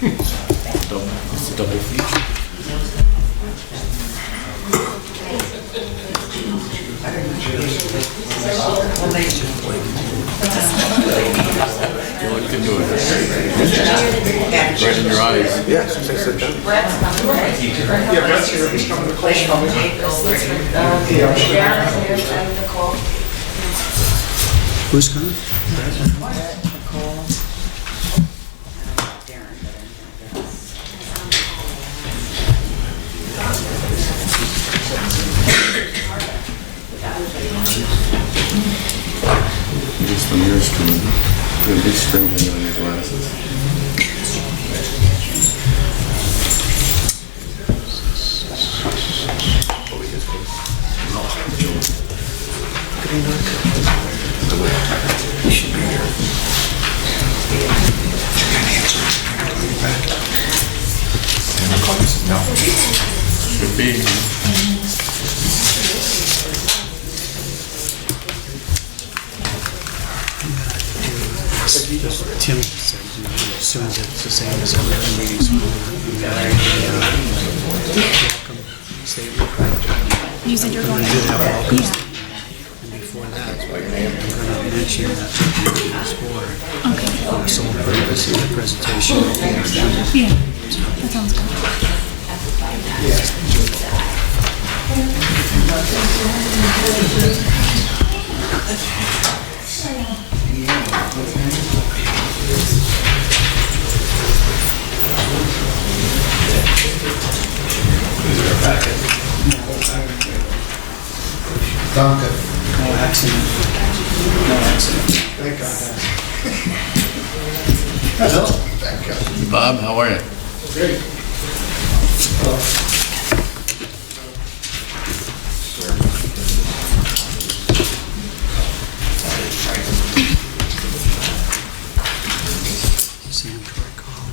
It's a double feature. You can do it. Right in your eyes. Yeah, since I sit down. Yeah, Brett's here. He's coming to close coming. Who's coming? Just the mirror's coming. Put a big string in on your glasses. He should be here. No. Should be. Tim said, as soon as it's the same as other meetings, welcome statement. You said you're going We to. did have welcome Yeah. statement. And before that, I'm going to mention that the meeting is for the sole purpose of the presentation. Yeah, that sounds good. Duncan. No accident. No accident. Thank God. Hello. Thank God. Bob, how are you? Great. Sam Troy called.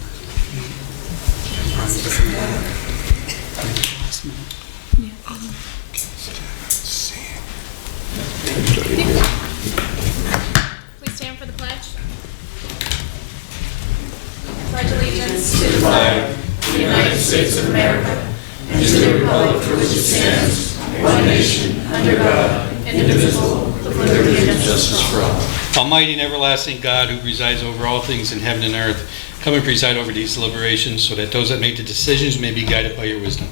Probably different last minute. Please stand for the pledge. Pledge allegiance to the flag of the United States of America and to the republic for which it stands, one nation, under God, indivisible, with liberty and justice for all. Almighty and everlasting God, who resides over all things in heaven and earth, come and preside over these deliberations, so that those that make the decisions may be guided by your wisdom.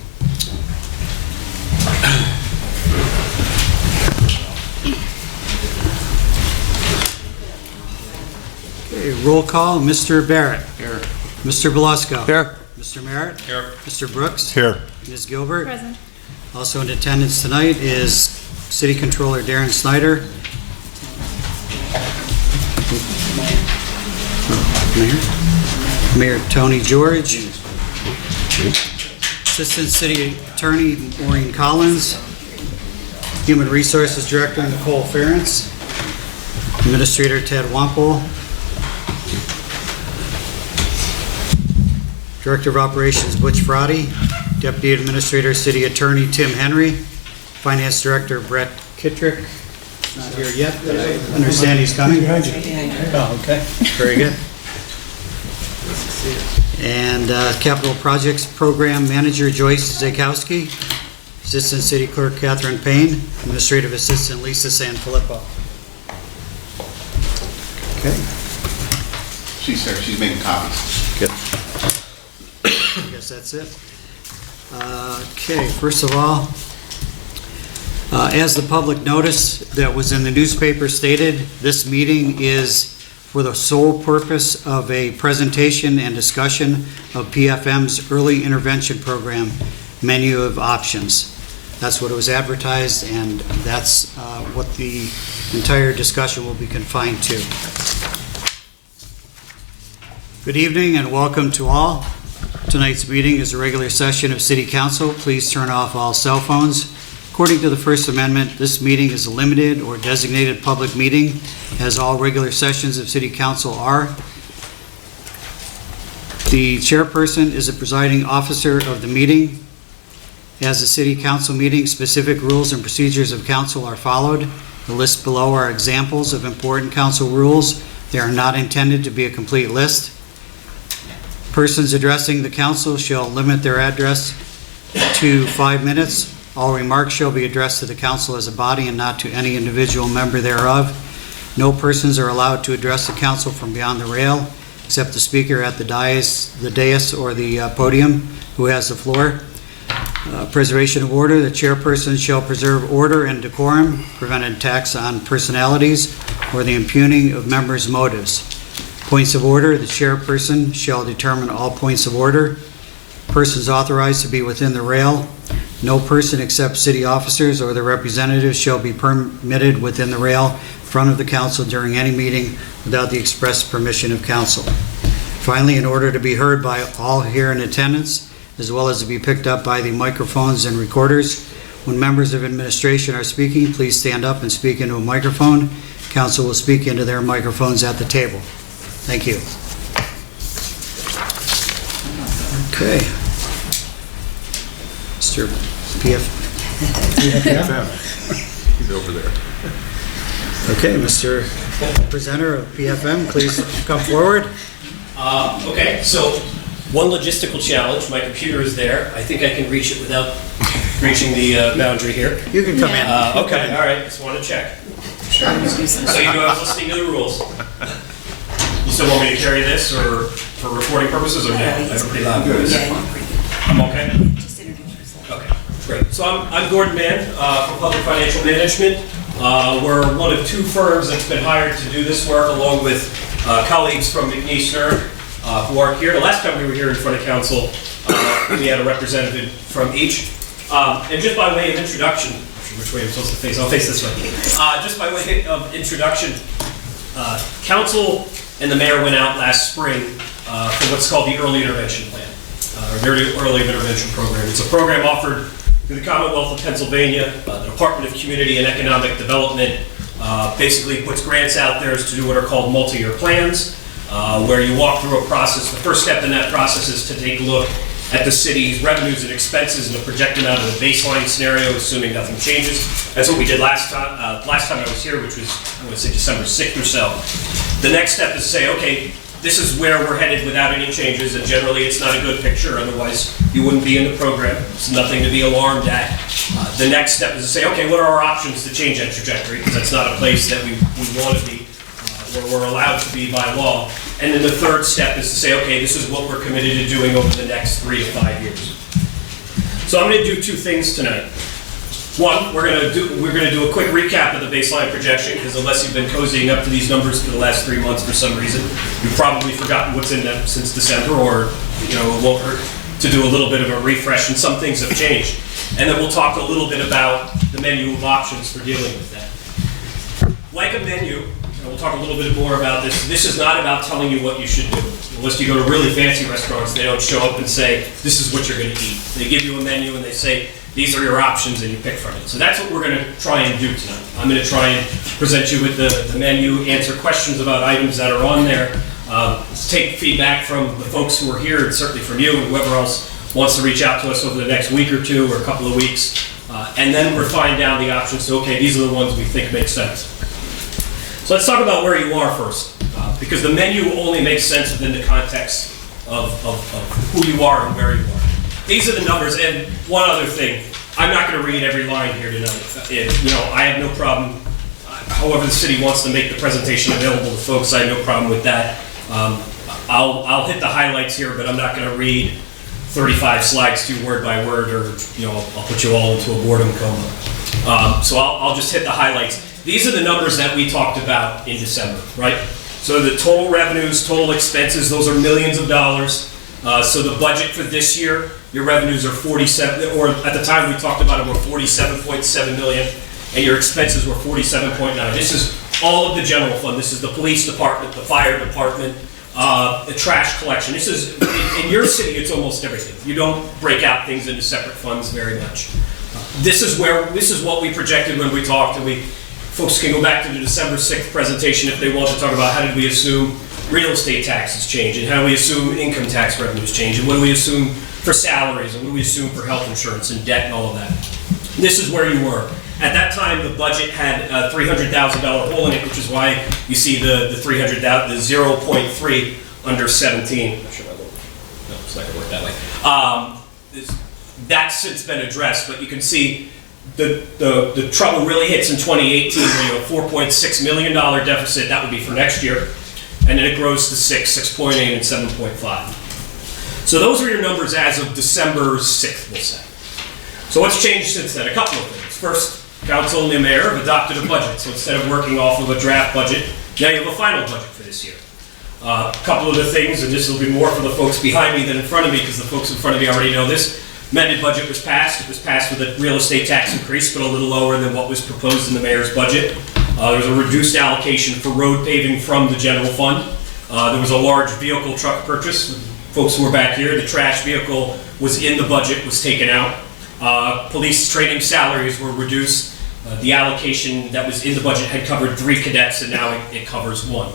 Okay, roll call, Mr. Barrett. Here. Mr. Belusco. Here. Mr. Merritt. Here. Mr. Brooks. Here. Ms. Gilbert. Present. Also in attendance tonight is City Controller Darren Snyder. Mayor Tony George. Assistant City Attorney Maureen Collins. Human Resources Director Nicole Ferentz. Administrator Ted Wampel. Director of Operations Butch Frotty. Deputy Administrator City Attorney Tim Henry. Finance Director Brett Kittrick. Not here yet, but I understand he's coming. Oh, okay. Very good. And Capital Projects Program Manager Joyce Zakowski. Assistant City Clerk Catherine Payne. Administrative Assistant Lisa Sanfilippo. Okay. She's there, she's making copies. Good. I guess that's it. Okay, first of all, as the public notice that was in the newspaper stated, this meeting is for the sole purpose of a presentation and discussion of PFM's Early Intervention Program menu of options. That's what it was advertised, and that's what the entire discussion will be confined to. Good evening and welcome to all. Tonight's meeting is a regular session of City Council. Please turn off all cell phones. According to the First Amendment, this meeting is a limited or designated public meeting, as all regular sessions of City Council are. The chairperson is the presiding officer of the meeting. As a City Council meeting, specific rules and procedures of council are followed. The list below are examples of important council rules. They are not intended to be a complete list. Persons addressing the council shall limit their address to 5 minutes. All remarks shall be addressed to the council as a body and not to any individual member thereof. No persons are allowed to address the council from beyond the rail, except the speaker at the dais or the podium who has the floor. Preservation of order. The chairperson shall preserve order and decorum, prevent attacks on personalities, or the impugning of members' motives. Points of order. The chairperson shall determine all points of order. Persons authorized to be within the rail. No person except city officers or their representatives shall be permitted within the rail in front of the council during any meeting without the express permission of council. Finally, in order to be heard by all here in attendance, as well as to be picked up by the microphones and recorders, when members of administration are speaking, please stand up and speak into a microphone. Council will speak into their microphones at the table. Thank you. Okay. Mr. PF. He's over there. Okay, Mr. Presenter of PFM, please come forward. Okay, so one logistical challenge. My computer is there. I think I can reach it without reaching the boundary here. You can come in. Okay, all right. Just want to check. So you know I was listening to the rules. You still want me to carry this or for recording purposes or no? I have a pretty loud voice. I'm okay? Just introduce yourself. Okay, great. So I'm Gordon Mann from Public Financial Management. We're one of two firms that's been hired to do this work along with colleagues from McNeese who aren't here. The last time we were here in front of council, we had a representative from each. And just by way of introduction, which way I'm supposed to face? I'll face this way. Just by way of introduction, council and the mayor went out last spring for what's called the Early Intervention Plan, or the Early Intervention Program. It's a program offered through the Commonwealth of Pennsylvania. The Department of Community and Economic Development basically puts grants out there to do what are called multi-year plans, where you walk through a process. The first step in that process is to take a look at the city's revenues and expenses and to project them out of the baseline scenario, assuming nothing changes. That's what we did last time I was here, which was, I would say, December 6th or so. The next step is to say, okay, this is where we're headed without any changes, and generally it's not a good picture, otherwise you wouldn't be in the program. It's nothing to be alarmed at. The next step is to say, okay, what are our options to change that trajectory? Because that's not a place that we want to be, or we're allowed to be by law. And then the third step is to say, okay, this is what we're committed to doing over the next 3 to 5 years. So I'm going to do two things tonight. One, we're going to do a quick recap of the baseline projection, because unless you've been cozying up to these numbers for the last 3 months for some reason, you've probably forgotten what's in them since December, or it won't hurt to do a little bit of a refresh, and some things have changed. And then we'll talk a little bit about the menu of options for dealing with that. Like a menu, and we'll talk a little bit more about this. This is not about telling you what you should do. Unless you go to really fancy restaurants, they don't show up and say, this is what you're going to eat. They give you a menu and they say, these are your options, and you pick from it. So that's what we're going to try and do tonight. I'm going to try and present you with the menu, answer questions about items that are on there, take feedback from the folks who are here, and certainly from you, and whoever else wants to reach out to us over the next week or two or a couple of weeks, and then refine down the options. So, okay, these are the ones we think make sense. So let's talk about where you are first, because the menu only makes sense within the context of who you are and where you are. These are the numbers, and one other thing, I'm not going to read every line here tonight. I have no problem. However the city wants to make the presentation available to folks, I have no problem with that. I'll hit the highlights here, but I'm not going to read 35 slides to you word by word, or I'll put you all into a boredom coma. So I'll just hit the highlights. These are the numbers that we talked about in December, right? So the total revenues, total expenses, those are millions of dollars. So the budget for this year, your revenues are 47, or at the time we talked about it, were 47.7 million, and your expenses were 47.9. This is all of the general fund. This is the police department, the fire department, the trash collection. This is, in your city, it's almost everything. You don't break out things into separate funds very much. This is what we projected when we talked, and folks can go back to the December 6th presentation if they want to talk about how did we assume real estate taxes change, and how do we assume income tax revenues change, and what do we assume for salaries, and what do we assume for health insurance and debt and all of that. This is where you were. At that time, the budget had a $300,000 hole in it, which is why you see the 0.3 under 17. It's not gonna work that way. That's since been addressed, but you can see the trouble really hits in 2018 where you have a $4.6 million deficit. That would be for next year. And then it grows to 6.8, and 7.5. So those are your numbers as of December 6th, we'll say. So what's changed since then? A couple of things. First, council and the mayor have adopted a budget. So instead of working off of a draft budget, now you have a final budget for this year. A couple of the things, and this will be more for the folks behind me than in front of me, because the folks in front of me already know this. Amended budget was passed. It was passed with a real estate tax increase, but a little lower than what was proposed in the mayor's budget. There was a reduced allocation for road paving from the general fund. There was a large vehicle truck purchase. Folks who were back here, the trash vehicle was in the budget, was taken out. Police training salaries were reduced. The allocation that was in the budget had covered 3 cadets, and now it covers 1.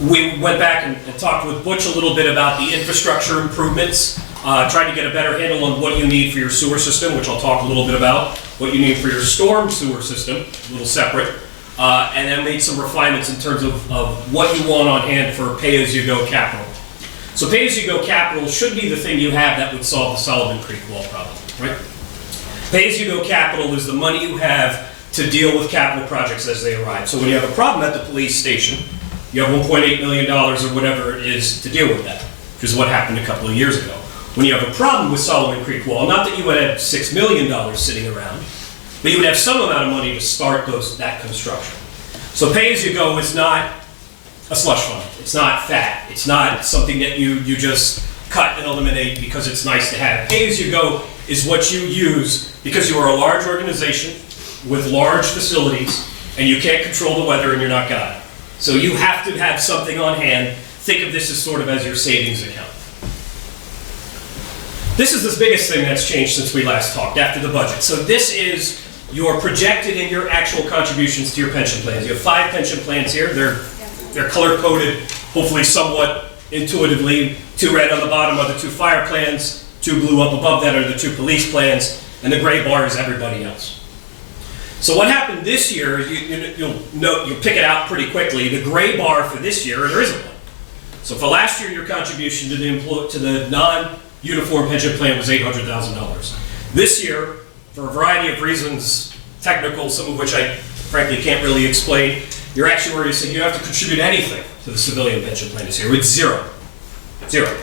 We went back and talked with Butch a little bit about the infrastructure improvements, tried to get a better handle on what you need for your sewer system, which I'll talk a little bit about, what you need for your storm sewer system, a little separate, and then made some refinements in terms of what you want on hand for pay-as-you-go capital. So pay-as-you-go capital should be the thing you have that would solve the Sullivan Creek wall problem, right? Pay-as-you-go capital is the money you have to deal with capital projects as they arrive. So when you have a problem at the police station, you have $1.8 million or whatever it is to deal with that, which is what happened a couple of years ago. When you have a problem with Sullivan Creek wall, not that you would have $6 million sitting around, but you would have some amount of money to start that construction. So pay-as-you-go is not a slush fund. It's not fat. It's not something that you just cut and eliminate because it's nice to have. Pay-as-you-go is what you use because you are a large organization with large facilities and you can't control the weather and you're not God. So you have to have something on hand. Think of this as sort of as your savings account. This is the biggest thing that's changed since we last talked after the budget. So this is your projected and your actual contributions to your pension plans. You have 5 pension plans here. They're color-coded, hopefully somewhat intuitively. 2 red on the bottom are the 2 fire plans, 2 blue up above that are the 2 police plans, and the gray bar is everybody else. So what happened this year, you'll pick it out pretty quickly. The gray bar for this year, there isn't one. So for last year, your contribution to the non-uniform pension plan was $800,000. This year, for a variety of reasons, technical, some of which I frankly can't really explain, your actuary said you have to contribute anything to the civilian pension plan this year. It's zero. Zero.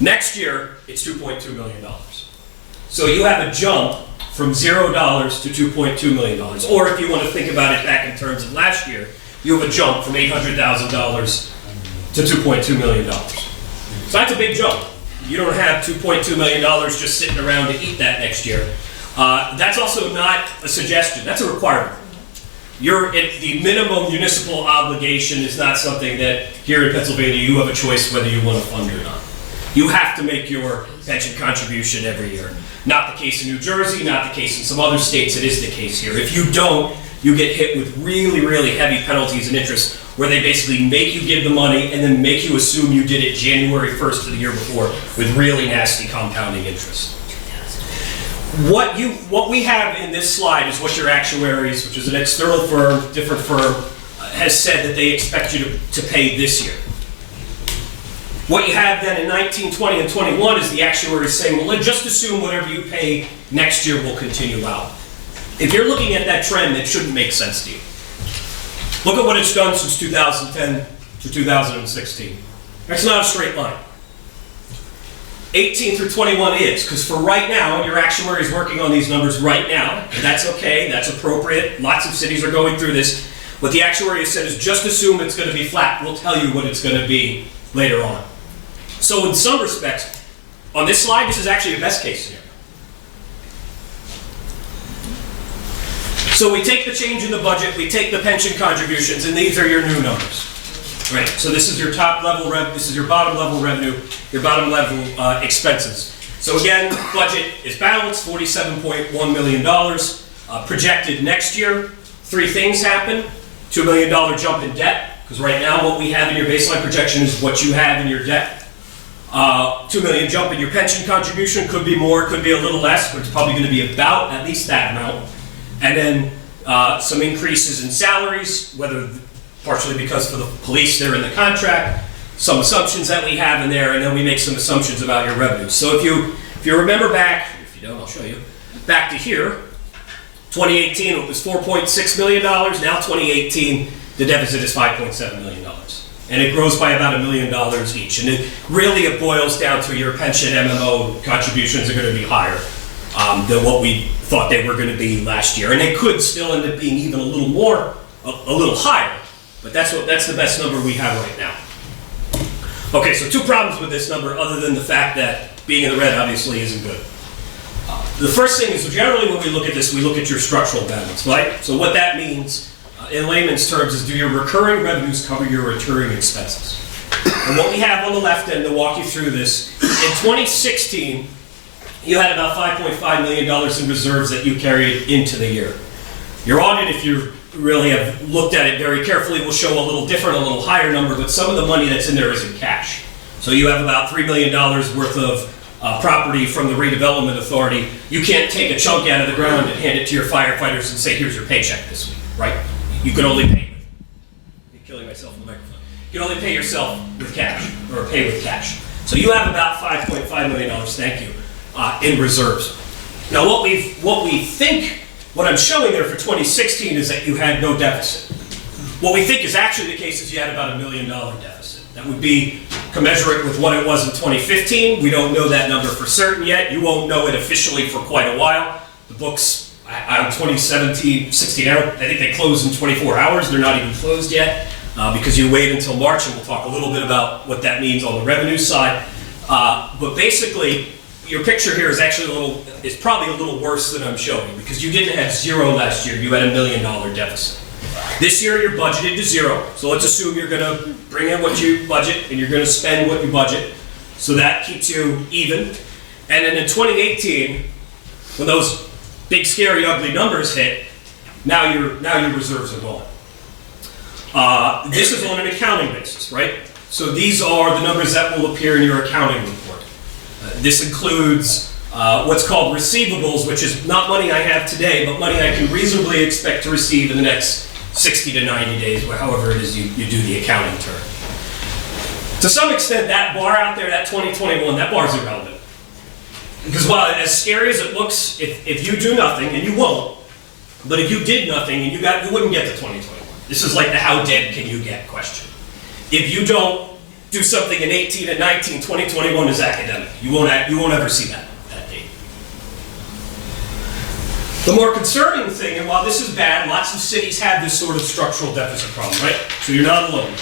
Next year, it's $2.2 million. So you have a jump from $0 to $2.2 million. Or if you want to think about it back in terms of last year, you have a jump from $800,000 to $2.2 million. So that's a big jump. You don't have $2.2 million just sitting around to eat that next year. That's also not a suggestion, that's a requirement. The minimum municipal obligation is not something that here in Pennsylvania you have a choice whether you want to fund or not. You have to make your pension contribution every year. Not the case in New Jersey, not the case in some other states, it is the case here. If you don't, you get hit with really, really heavy penalties and interest where they basically make you give the money and then make you assume you did it January 1st of the year before with really nasty compounding interest. What we have in this slide is what your actuaries, which is an external firm, different firm, has said that they expect you to pay this year. What you have then in 19, 20, and 21 is the actuaries saying, well, let's just assume whatever you pay next year will continue out. If you're looking at that trend, it shouldn't make sense to you. Look at what it's done since 2010 to 2016. That's not a straight line. 18 through 21 is, because for right now, and your actuary is working on these numbers right now, and that's okay, that's appropriate, lots of cities are going through this. What the actuary has said is just assume it's going to be flat. We'll tell you what it's going to be later on. So in some respects, on this slide, this is actually a best case scenario. So we take the change in the budget, we take the pension contributions, and these are your new numbers. Right, so this is your top level revenue, this is your bottom level revenue, your bottom level expenses. So again, budget is balanced, $47.1 million. Projected next year, 3 things happen. $2 million jump in debt, because right now what we have in your baseline projection is what you have in your debt. $2 million jump in your pension contribution, could be more, could be a little less, but it's probably going to be about at least that amount. And then some increases in salaries, whether partially because for the police they're in the contract, some assumptions that we have in there, and then we make some assumptions about your revenues. So if you remember back, if you don't, I'll show you, back to here, 2018 it was $4.6 million. Now 2018, the deficit is $5.7 million. And it grows by about $1 million each. And it boils down to your pension MMO contributions are going to be higher than what we thought they were going to be last year. And they could still end up being even a little more, a little higher. But that's the best number we have right now. Okay, so two problems with this number other than the fact that being in the red obviously isn't good. The first thing is, generally when we look at this, we look at your structural balance, right? So what that means in layman's terms is, do your recurring revenues cover your recurring expenses? And what we have on the left end to walk you through this, in 2016, you had about $5.5 million in reserves that you carried into the year. Your audit, if you really have looked at it very carefully, will show a little different, a little higher number, but some of the money that's in there is in cash. So you have about $3 million worth of property from the redevelopment authority. You can't take a chunk out of the ground and hand it to your firefighters and say, here's your paycheck this week, right? You can only pay, I'm killing myself in the microphone. You can only pay yourself with cash, or pay with cash. So you have about $5.5 million, thank you, in reserves. Now what we think, what I'm showing there for 2016 is that you had no deficit. What we think is actually the case is you had about $1 million deficit. That would be commensurate with what it was in 2015. We don't know that number for certain yet. You won't know it officially for quite a while. The books on 2017, 16, I think they close in 24 hours. They're not even closed yet because you wait until March, and we'll talk a little bit about what that means on the revenue side. But basically, your picture here is actually is probably a little worse than I'm showing, because you didn't have zero last year. You had $1 million deficit. This year you're budgeted to zero. So let's assume you're going to bring in what you budget and you're going to spend what you budget. So that keeps you even. And then in 2018, when those big, scary, ugly numbers hit, now your reserves are gone. This is on an accounting basis, right? So these are the numbers that will appear in your accounting report. This includes what's called receivables, which is not money I have today, but money I can reasonably expect to receive in the next 60 to 90 days, however it is you do the accounting term. To some extent, that bar out there, that 2021, that bar's irrelevant. Because while as scary as it looks, if you do nothing, and you won't, but if you did nothing and you wouldn't get to 2021. This is like the how dead can you get question. If you don't do something in 18 and 19, 2021 is academic. You won't ever see that date. The more concerning thing, and while this is bad, lots of cities have this sort of structural deficit problem, right? So you're not alone.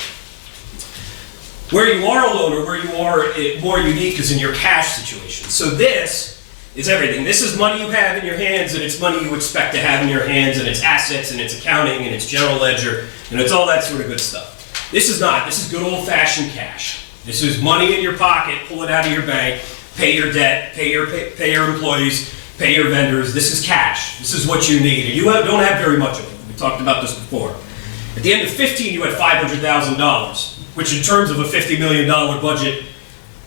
Where you are alone, or where you are more unique, is in your cash situation. So this is everything. This is money you have in your hands, and it's money you expect to have in your hands, and it's assets, and it's accounting, and it's general ledger, and it's all that sort of good stuff. This is not. This is good old-fashioned cash. This is money in your pocket, pull it out of your bank, pay your debt, pay your employees, pay your vendors. This is cash. This is what you need. And you don't have very much of it. We talked about this before. At the end of 15, you had $500,000, which in terms of a $50 million budget,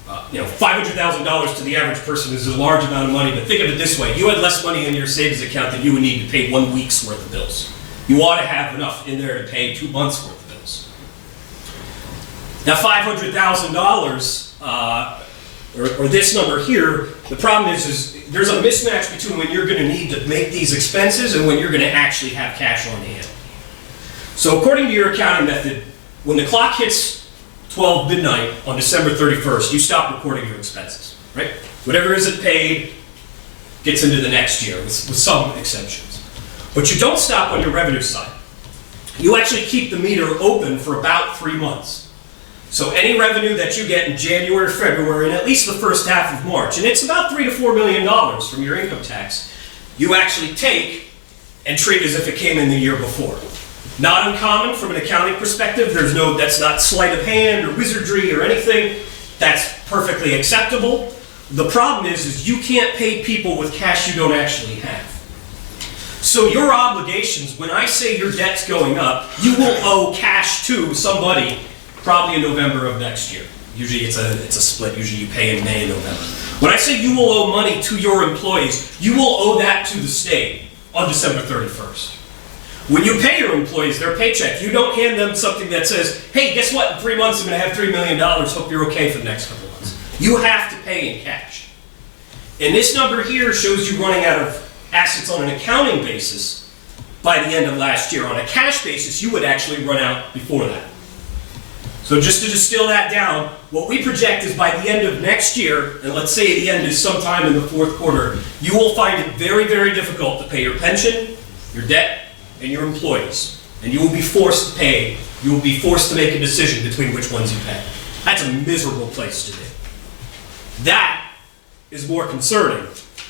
$500,000 to the average person is a large amount of money. But think of it this way. You had less money in your savings account than you would need to pay 1 week's worth of bills. You ought to have enough in there to pay 2 months' worth of bills. Now, $500,000, or this number here, the problem is there's a mismatch between when you're going to need to make these expenses and when you're going to actually have cash on hand. So according to your accounting method, when the clock hits 12 midnight on December 31st, you stop recording your expenses, right? Whatever isn't paid gets into the next year, with some exceptions. But you don't stop on your revenue side. You actually keep the meter open for about 3 months. So any revenue that you get in January, February, and at least the first half of March, and it's about $3 to $4 million from your income tax, you actually take and treat as if it came in the year before. Not uncommon from an accounting perspective. That's not sleight of hand or wizardry or anything. That's perfectly acceptable. The problem is you can't pay people with cash you don't actually have. So your obligations, when I say your debt's going up, you will owe cash to somebody probably in November of next year. Usually it's a split. Usually you pay in May and November. When I say you will owe money to your employees, you will owe that to the state on December 31st. When you pay your employees their paycheck, you don't hand them something that says, hey, guess what, in 3 months I'm gonna have $3 million, hope you're okay for the next couple of months. You have to pay in cash. And this number here shows you running out of assets on an accounting basis by the end of last year. On a cash basis, you would actually run out before that. So just to distill that down, what we project is by the end of next year, and let's say the end is sometime in the fourth quarter, you will find it very, very difficult to pay your pension, your debt, and your employees. And you will be forced to pay, you will be forced to make a decision between which ones you pay. That's a miserable place to be. That is more concerning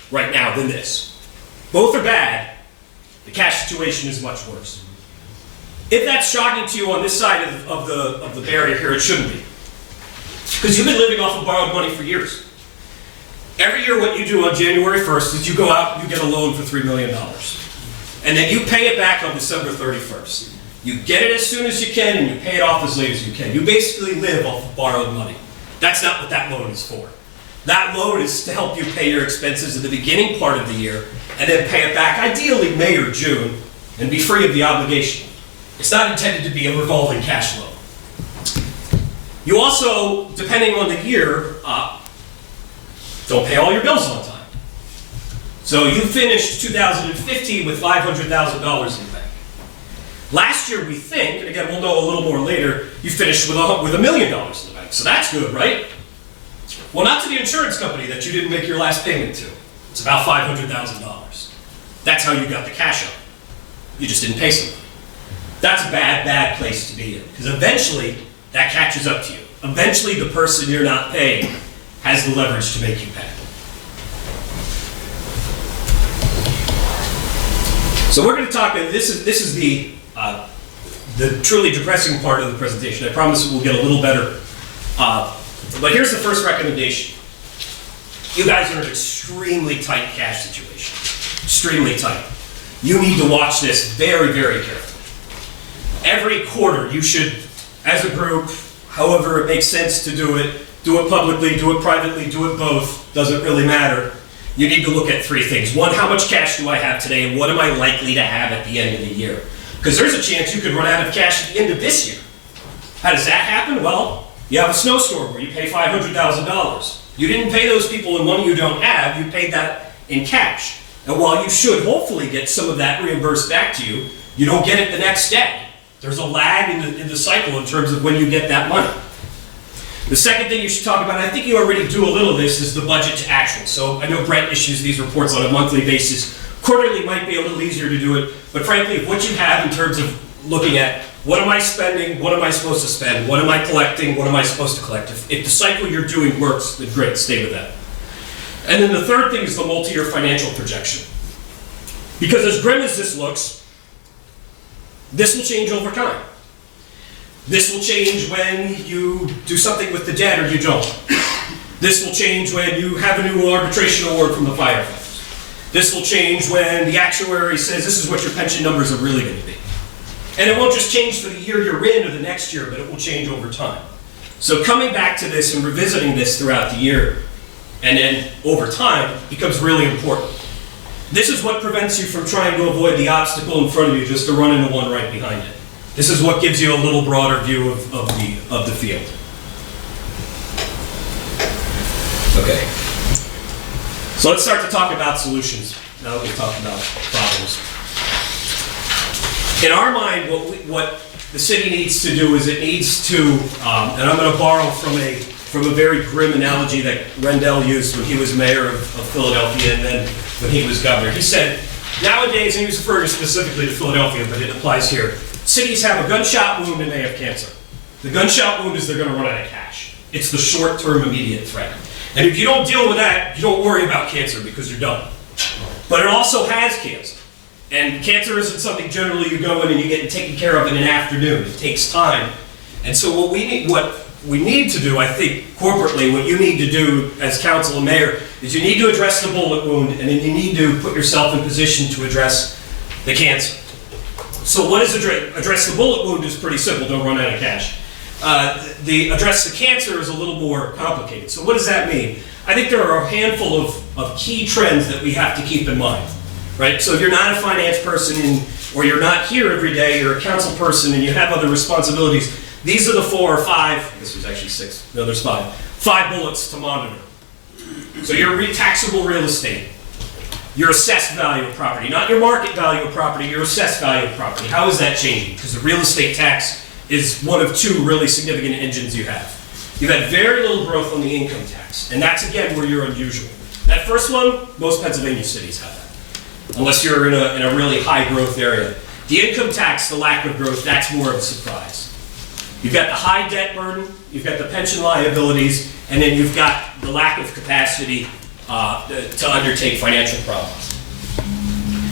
right now than this. Both are bad. The cash situation is much worse. If that's shocking to you on this side of the barrier here, it shouldn't be. Because you've been living off of borrowed money for years. Every year what you do on January 1st is you go out and you get a loan for $3 million. And then you pay it back on December 31st. You get it as soon as you can and you pay it off as late as you can. You basically live off of borrowed money. That's not what that loan is for. That loan is to help you pay your expenses at the beginning part of the year and then pay it back, ideally May or June, and be free of the obligation. It's not intended to be a revolving cash flow. You also, depending on the year, don't pay all your bills on time. So you finished 2015 with $500,000 in the bank. Last year, we think, and again, we'll know a little more later, you finished with $1 million in the bank. So that's good, right? Well, not to the insurance company that you didn't make your last payment to. It's about $500,000. That's how you got the cash out. You just didn't pay somebody. That's a bad, bad place to be in. Because eventually, that catches up to you. Eventually, the person you're not paying has the leverage to make you pay. So we're going to talk, this is the truly depressing part of the presentation. I promise it will get a little better. But here's the first recommendation. You guys are in an extremely tight cash situation. Extremely tight. You need to watch this very, very carefully. Every quarter, you should, as a group, however it makes sense to do it publicly, do it privately, do it both, doesn't really matter. You need to look at three things. One, how much cash do I have today, and what am I likely to have at the end of the year? Because there's a chance you could run out of cash at the end of this year. How does that happen? Well, you have a snowstorm where you pay $500,000. You didn't pay those people in money you don't have, you paid that in cash. And while you should hopefully get some of that reimbursed back to you, you don't get it the next day. There's a lag in the cycle in terms of when you get that money. The second thing you should talk about, and I think you already do a little of this, is the budget to actual. So I know Brent issues these reports on a monthly basis. Quarterly might be a little easier to do it, but frankly, if what you have in terms of looking at what am I spending, what am I supposed to spend, what am I collecting, what am I supposed to collect, if the cycle you're doing works, then great, stay with that. And then the third thing is the multi-year financial projection. Because as grim as this looks, this will change over time. This will change when you do something with the debt or you don't. This will change when you have a new arbitration award from the firefighters. This will change when the actuary says this is what your pension numbers are really going to be. And it won't just change for the year you're in or the next year, but it will change over time. So coming back to this and revisiting this throughout the year and then over time becomes really important. This is what prevents you from trying to avoid the obstacle in front of you just to run into one right behind it. This is what gives you a little broader view of the field. Okay. So let's start to talk about solutions now that we've talked about problems. In our mind, what the city needs to do is it needs to, and I'm going to borrow from a very grim analogy that Rendell used when he was mayor of Philadelphia and then when he was governor. He said, nowadays, and he was referring specifically to Philadelphia, but it applies here, cities have a gunshot wound and they have cancer. The gunshot wound is they're going to run out of cash. It's the short-term immediate threat. And if you don't deal with that, you don't worry about cancer because you're done. But it also has cancer. And cancer isn't something generally you go in and you get taken care of in an afternoon. It takes time. And so what we need to do, I think, corporately, what you need to do as council and mayor, is you need to address the bullet wound, and then you need to put yourself in position to address the cancer. So what is address the bullet wound is pretty simple, don't run out of cash. The address the cancer is a little more complicated. So what does that mean? I think there are a handful of key trends that we have to keep in mind, right? So if you're not a finance person or you're not here every day, you're a council person and you have other responsibilities, these are the 4 or 5, this was actually 6, no, there's 5 bullets to monitor. So your taxable real estate, your assessed value of property, not your market value of property, your assessed value of property. How is that changing? Because the real estate tax is one of 2 really significant engines you have. You've had very little growth on the income tax, and that's again where you're unusual. That first one, most Pennsylvania cities have that, unless you're in a really high growth area. The income tax, the lack of growth, that's more of a surprise. You've got the high debt burden, you've got the pension liabilities, and then you've got the lack of capacity to undertake financial problems.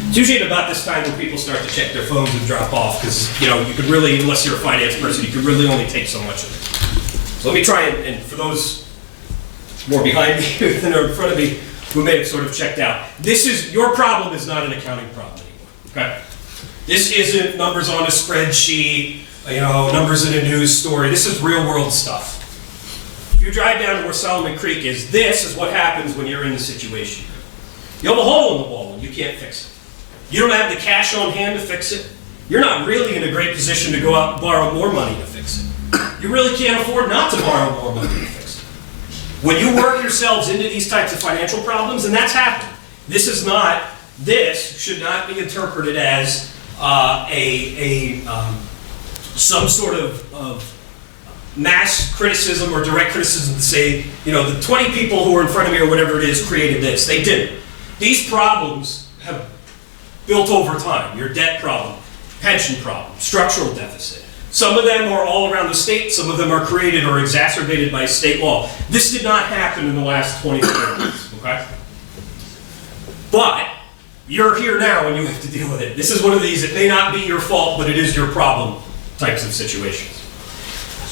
It's usually at about this time when people start to check their phones and drop off, because you could really, unless you're a finance person, you could really only take so much of it. So let me try and for those more behind me than are in front of me who may have sort of checked out, your problem is not an accounting problem anymore, okay? This isn't numbers on a spreadsheet, numbers in a news story. This is real world stuff. If you drive down to where Solomon Creek is, this is what happens when you're in the situation. You have a hole in the wall and you can't fix it. You don't have the cash on hand to fix it. You're not really in a great position to go out and borrow more money to fix it. You really can't afford not to borrow more money to fix it. When you work yourselves into these types of financial problems, and that's happened, this should not be interpreted as some sort of mass criticism or direct criticism to say, the 20 people who are in front of me or whatever it is created this. They didn't. These problems have built over time. Your debt problem, pension problem, structural deficit. Some of them are all around the state. Some of them are created or exacerbated by state law. This did not happen in the last 20 years, okay? But you're here now and you have to deal with it. This is one of these, it may not be your fault, but it is your problem types of situations.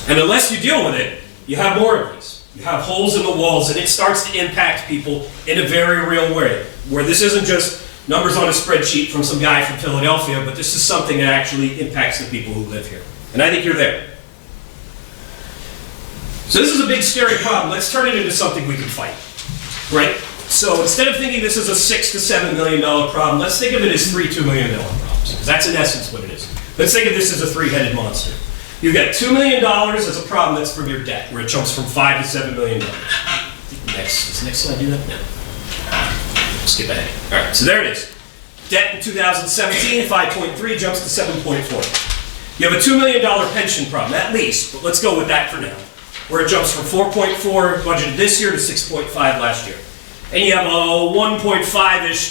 And unless you deal with it, you have more of these. You have holes in the walls, and it starts to impact people in a very real way, where this isn't just numbers on a spreadsheet from some guy from Philadelphia, but this is something that actually impacts the people who live here. And I think you're there. So this is a big, scary problem. Let's turn it into something we can fight, right? So instead of thinking this is a $6 to $7 million problem, let's think of it as 3 $2 million problems, because that's in essence what it is. Let's think of this as a 3-headed monster. You've got $2 million as a problem that's from your debt, where it jumps from $5 to $7 million. Does the next slide do that? No. Skip ahead. All right, so there it is. Debt in 2017, 5.3 jumps to 7.4. You have a $2 million pension problem, at least, but let's go with that for now, where it jumps from 4.4 budgeted this year to 6.5 last year. And you have a 1.5-ish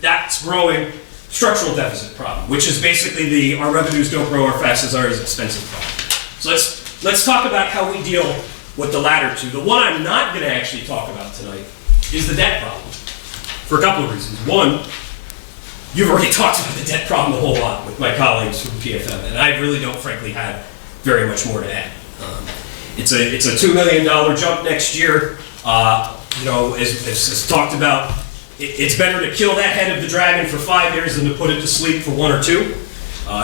that's growing structural deficit problem, which is basically our revenues don't grow as fast as our expenses problem. So let's talk about how we deal with the latter two. The one I'm not going to actually talk about tonight is the debt problem, for a couple of reasons. One, you've already talked about the debt problem a whole lot with my colleagues from PFM, and I really don't, frankly, have very much more to add. It's a $2 million jump next year. As talked about, it's better to kill that head of the dragon for 5 years than to put it to sleep for 1 or 2.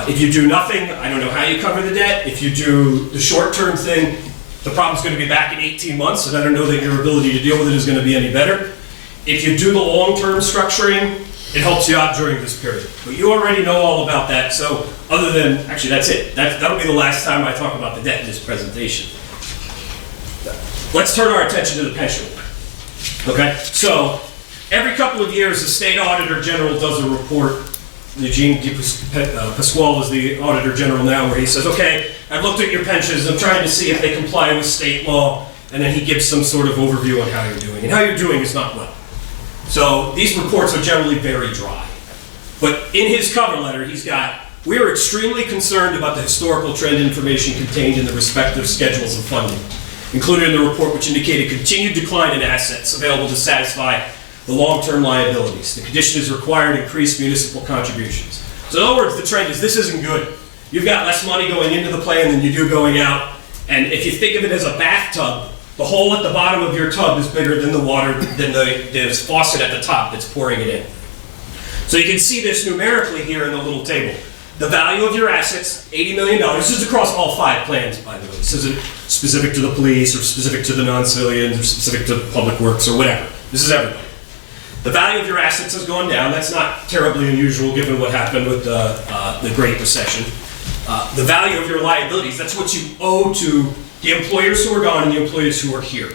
If you do nothing, I don't know how you cover the debt. If you do the short-term thing, the problem's going to be back in 18 months, and I don't know that your ability to deal with it is going to be any better. If you do the long-term structuring, it helps you out during this period. But you already know all about that, so other than, actually that's it. That'll be the last time I talk about the debt in this presentation. Let's turn our attention to the pension. Okay, so every couple of years, the state auditor general does a report. Eugene Pasquale is the auditor general now, where he says, okay, I've looked at your pensions, I'm trying to see if they comply with state law, and then he gives some sort of overview on how you're doing. And how you're doing is not well. So these reports are generally very dry. But in his cover letter, he's got, we are extremely concerned about the historical trend information contained in the respective schedules of funding, included in the report, which indicate a continued decline in assets available to satisfy the long-term liabilities. The condition is required increased municipal contributions. So in other words, the trend is this isn't good. You've got less money going into the plan than you do going out. And if you think of it as a bathtub, the hole at the bottom of your tub is bigger than the water, than the faucet at the top that's pouring it in. So you can see this numerically here in the little table. The value of your assets, $80 million. This is across all 5 plans, by the way. This isn't specific to the police or specific to the non-civilians or specific to public works or whatever. This is everybody. The value of your assets has gone down. That's not terribly unusual given what happened with the Great Recession. The value of your liabilities, that's what you owe to the employers who are gone and the employees who are here.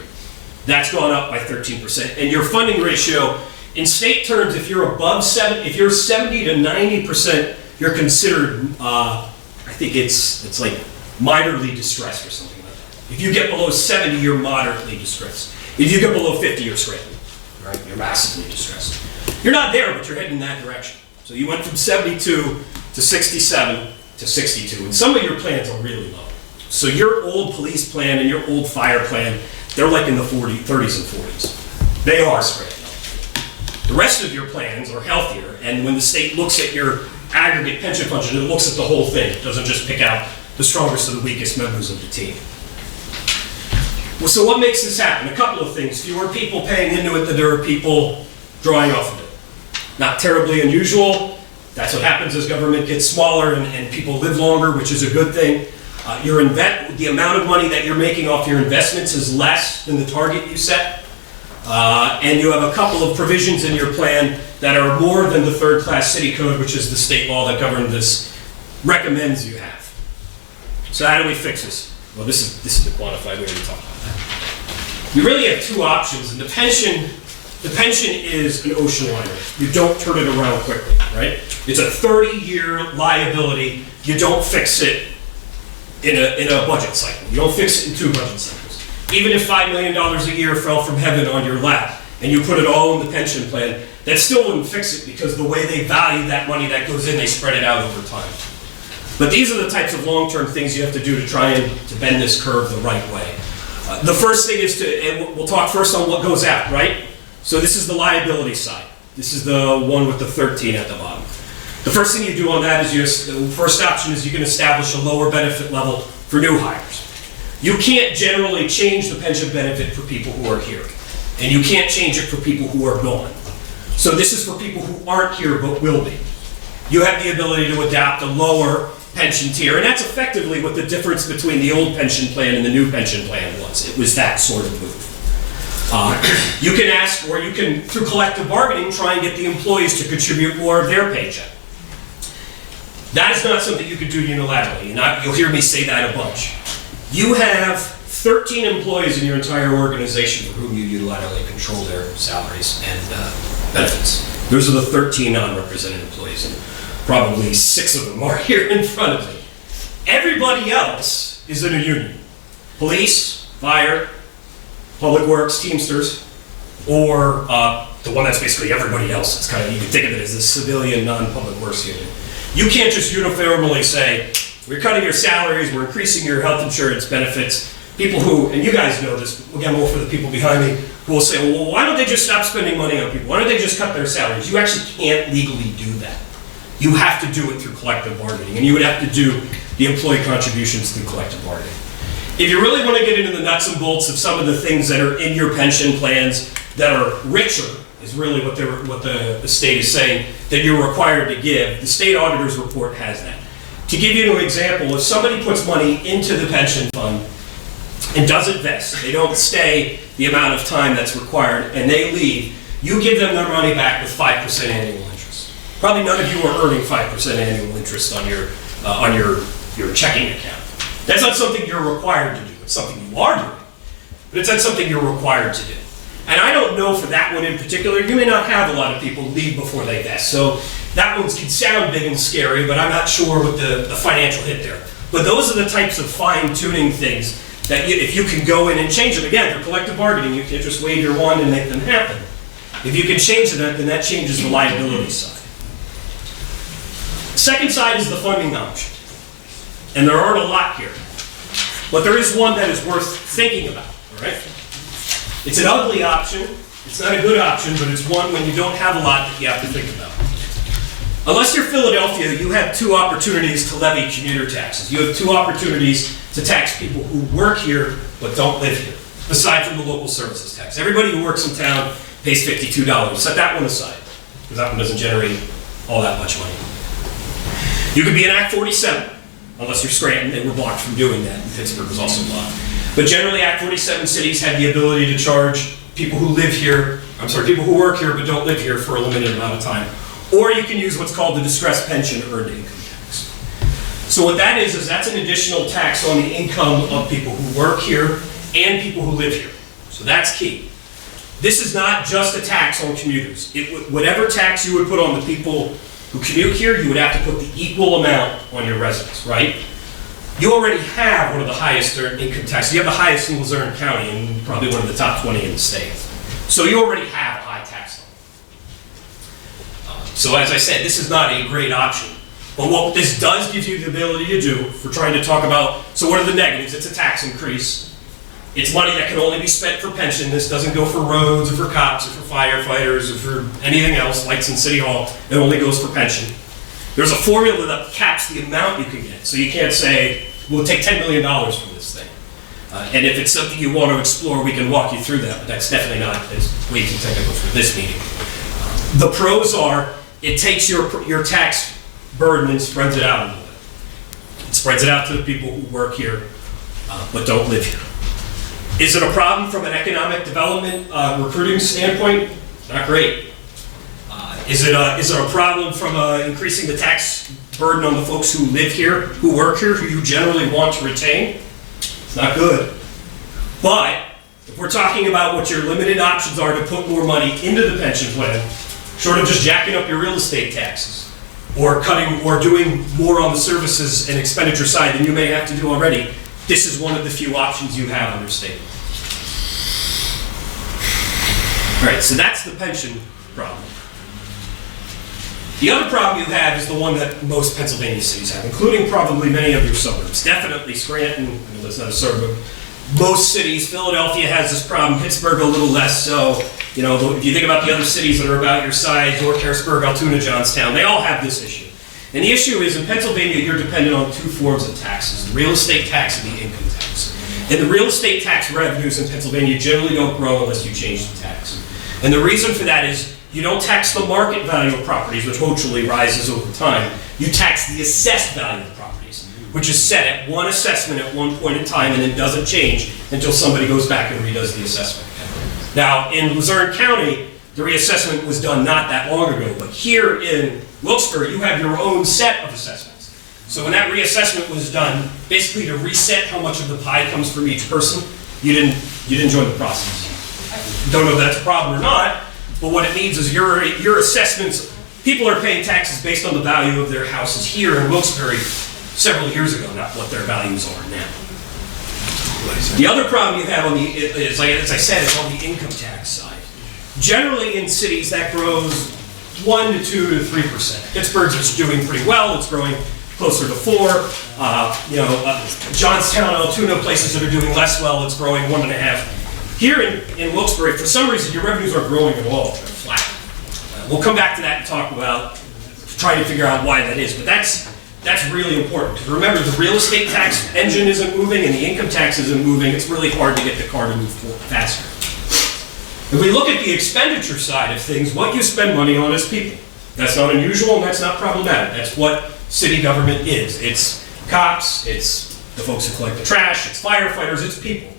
That's gone up by 13%. And your funding ratio, in state terms, if you're above 70 to 90%, you're considered, I think it's like minorly distressed or something like that. If you get below 70, you're moderately distressed. If you get below 50, you're scrambling, right? You're massively distressed. You're not there, but you're heading in that direction. So you went from 72 to 67 to 62, and some of your plans are really low. So your old police plan and your old fire plan, they're like in the 30s and 40s. They are spread out. The rest of your plans are healthier, and when the state looks at your aggregate pension function, it looks at the whole thing. It doesn't just pick out the strongest and the weakest members of the team. Well, so what makes this happen? A couple of things. Fewer people paying into it than there are people drawing off of it. Not terribly unusual. That's what happens as government gets smaller and people live longer, which is a good thing. The amount of money that you're making off your investments is less than the target you set. And you have a couple of provisions in your plan that are more than the third-class city code, which is the state law that governs this, recommends you have. So how do we fix this? Well, this is the quantified. We already talked about that. You really have two options, and the pension is an ocean liner. You don't turn it around quickly, right? It's a 30-year liability. You don't fix it in a budget cycle. You don't fix it in 2 budget cycles. Even if $5 million a year fell from heaven on your lap and you put it all in the pension plan, that still wouldn't fix it because the way they value that money that goes in, they spread it out over time. But these are the types of long-term things you have to do to try and to bend this curve the right way. The first thing is and we'll talk first on what goes out, right? So this is the liability side. This is the one with the 13 at the bottom. The first thing you do on that is the first option is you can establish a lower benefit level for new hires. You can't generally change the pension benefit for people who are here, and you can't change it for people who are gone. So this is for people who aren't here but will be. You have the ability to adopt a lower pension tier, and that's effectively what the difference between the old pension plan and the new pension plan was. It was that sort of move. You can ask, or you can, through collective bargaining, try and get the employees to contribute more of their paycheck. That is not something you could do unilaterally. You'll hear me say that a bunch. You have 13 employees in your entire organization for whom you unilaterally control their salaries and benefits. Those are the 13 non-represented employees, and probably 6 of them are here in front of me. Everybody else is in a union. Police, fire, public works, Teamsters, or the one that's basically everybody else. It's kind of, you can think of it as a civilian non-public works union. You can't just uniformly say, we're cutting your salaries, we're increasing your health insurance benefits. People who, and you guys know this, again, more for the people behind me, who will say, well, why don't they just stop spending money on people? Why don't they just cut their salaries? You actually can't legally do that. You have to do it through collective bargaining, and you would have to do the employee contributions through collective bargaining. If you really want to get into the nuts and bolts of some of the things that are in your pension plans that are richer, is really what the state is saying that you're required to give. The state auditor's report has that. To give you an example, if somebody puts money into the pension fund and doesn't vest, they don't stay the amount of time that's required, and they leave, you give them their money back with 5% annual interest. Probably none of you are earning 5% annual interest on your checking account. That's not something you're required to do. It's something you are doing, but it's not something you're required to do. And I don't know for that one in particular, you may not have a lot of people leave before they vest. So that one can sound big and scary, but I'm not sure what the financial hit there. But those are the types of fine-tuning things that if you can go in and change them. Again, for collective bargaining, you can't just wave your wand and make them happen. If you can change that, then that changes the liability side. The second side is the funding option. And there aren't a lot here. But there is one that is worth thinking about, all right? It's an ugly option. It's not a good option, but it's one when you don't have a lot that you have to think about. Unless you're Philadelphia, you have 2 opportunities to levy commuter taxes. You have 2 opportunities to tax people who work here but don't live here, aside from the local services tax. Everybody who works in town pays $52. Set that one aside, because that one doesn't generate all that much money. You could be in Act 47, unless you're Scranton. They were blocked from doing that, and Pittsburgh was also blocked. But generally, Act 47 cities have the ability to charge people who live here people who work here but don't live here for a limited amount of time. Or you can use what's called the distressed pension earned income tax. So what that is that's an additional tax on the income of people who work here and people who live here. So that's key. This is not just a tax on commuters. Whatever tax you would put on the people who commute here, you would have to put the equal amount on your residents, right? You already have one of the highest earned income taxes. You have the highest in Luzerne County and probably one of the top 20 in the state. So you already have a high tax level. So as I said, this is not a great option. But what this does give you the ability to do, if we're trying to talk about, so what are the negatives? It's a tax increase. It's money that can only be spent for pension. This doesn't go for roads or for cops or for firefighters or for anything else, lights in City Hall. It only goes for pension. There's a formula that caps the amount you can get. So you can't say, we'll take $10 million from this thing. And if it's something you want to explore, we can walk you through that, but that's definitely not, it's way too technical for this meeting. The pros are, it takes your tax burden and spreads it out a little bit. It spreads it out to the people who work here, but don't live here. Is it a problem from an economic development recruiting standpoint? Not great. Is it a problem from increasing the tax burden on the folks who live here, who work here, who you generally want to retain? It's not good. But if we're talking about what your limited options are to put more money into the pension plan, short of just jacking up your real estate taxes, or cutting or doing more on the services and expenditure side than you may have to do already, this is one of the few options you have under state. All right, so that's the pension problem. The other problem you have is the one that most Pennsylvania cities have, including probably many of your suburbs. Definitely Scranton, I know that's not a suburb. Most cities, Philadelphia has this problem, Pittsburgh a little less so. You know, if you think about the other cities that are about your size, York, Harrisburg, Altoona, Johnstown, they all have this issue. And the issue is in Pennsylvania, you're dependent on two forms of taxes, the real estate tax and the income tax. And the real estate tax revenues in Pennsylvania generally don't grow unless you change the tax. And the reason for that is you don't tax the market value of properties, which hopefully rises over time. You tax the assessed value of properties, which is set at one assessment at one point in time and then doesn't change until somebody goes back and redoes the assessment. Now, in Luzerne County, the reassessment was done not that long ago, but here in Wilkes-Barre, you have your own set of assessments. So when that reassessment was done, basically to reset how much of the pie comes from each person, you didn't join the process. Don't know if that's a problem or not, but what it means is your assessments, people are paying taxes based on the value of their houses here in Wilkes-Barre several years ago, not what their values are now. The other problem you have on as I said, is on the income tax side. Generally in cities that grows 1 to 2 to 3%. Pittsburgh's is doing pretty well, it's growing closer to 4. Johnstown, Altoona, places that are doing less well, it's growing 1.5. Here in Wilkes-Barre, for some reason, your revenues aren't growing at all, they're flat. We'll come back to that and talk about trying to figure out why that is, but that's really important. Because remember, the real estate tax engine isn't moving and the income tax isn't moving. It's really hard to get the car to move forward faster. If we look at the expenditure side of things, what you spend money on is people. That's not unusual and that's not problematic. That's what city government is. It's cops, it's the folks who collect the trash, it's firefighters, it's people.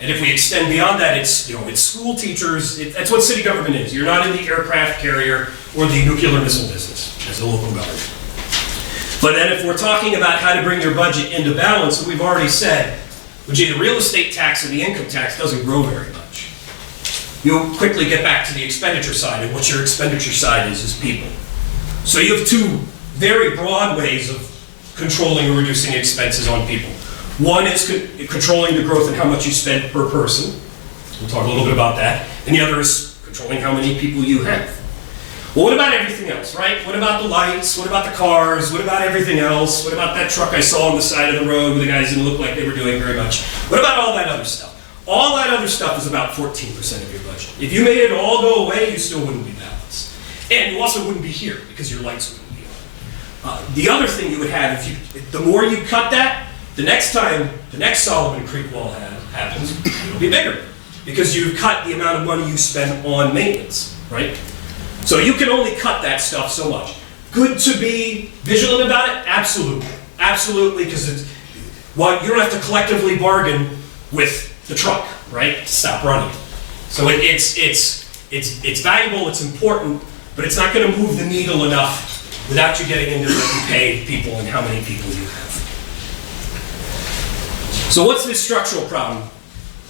And if we extend beyond that, it's school teachers. That's what city government is. You're not in the aircraft carrier or the nuclear missile business as a local government. But then if we're talking about how to bring your budget into balance, we've already said, the real estate tax and the income tax doesn't grow very much. You'll quickly get back to the expenditure side, and what your expenditure side is people. So you have two very broad ways of controlling or reducing expenses on people. One is controlling the growth and how much you spend per person. We'll talk a little bit about that. And the other is controlling how many people you have. Well, what about everything else, right? What about the lights? What about the cars? What about everything else? What about that truck I saw on the side of the road where the guys didn't look like they were doing very much? What about all that other stuff? All that other stuff is about 14% of your budget. If you made it all go away, you still wouldn't be balanced. And you also wouldn't be here because your lights wouldn't be on. The other thing you would have, the more you cut that, the next time the next Solomon Creek wall happens, it'll be bigger because you've cut the amount of money you spend on maintenance, right? So you can only cut that stuff so much. Good to be vigilant about it? Absolutely. Absolutely, because you don't have to collectively bargain with the truck, right? To stop running. So it's it's valuable, it's important, but it's not gonna move the needle enough without you getting into what you pay people and how many people you have. So what's this structural problem?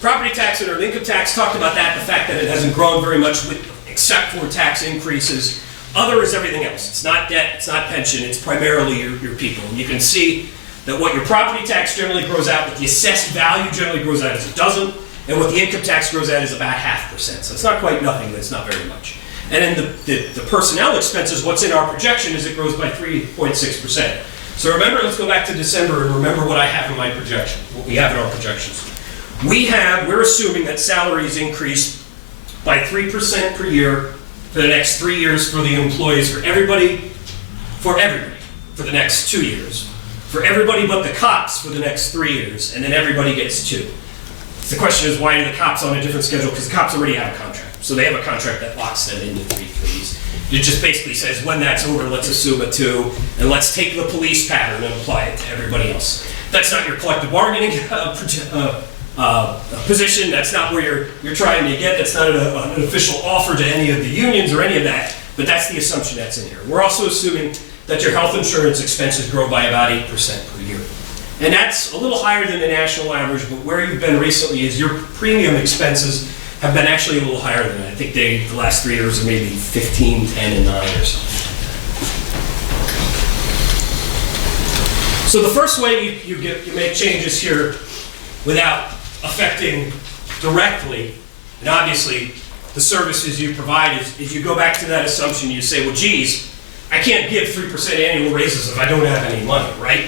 Property tax and earned income tax, talked about that, the fact that it hasn't grown very much except for tax increases. Other is everything else. It's not debt, it's not pension, it's primarily your people. And you can see that what your property tax generally grows out, what the assessed value generally grows out is it doesn't, and what the income tax grows out is about 0.5%. So it's not quite nothing, but it's not very much. And then the personnel expenses, what's in our projection is it grows by 3.6%. So remember, let's go back to December and remember what I have in my projection, what we have in our projections. We're assuming that salaries increase by 3% per year for the next 3 years for the employees, for everybody, for the next 2 years. For everybody but the cops for the next 3 years, and then everybody gets 2. The question is, why are the cops on a different schedule? Because the cops already have a contract. So they have a contract that locks them into 3 threes. It just basically says, when that's over, let's assume a 2, and let's take the police pattern and apply it to everybody else. That's not your collective bargaining position. That's not where you're trying to get. That's not an official offer to any of the unions or any of that, but that's the assumption that's in here. We're also assuming that your health insurance expenses grow by about 8% per year. And that's a little higher than the national average, but where you've been recently is your premium expenses have been actually a little higher than that. I think the last 3 years are maybe 15, 10, and 9 or something. So the first way you make changes here without affecting directly, and obviously the services you provide, is you go back to that assumption, you say, well, geez, I can't give 3% annual raises if I don't have any money, right?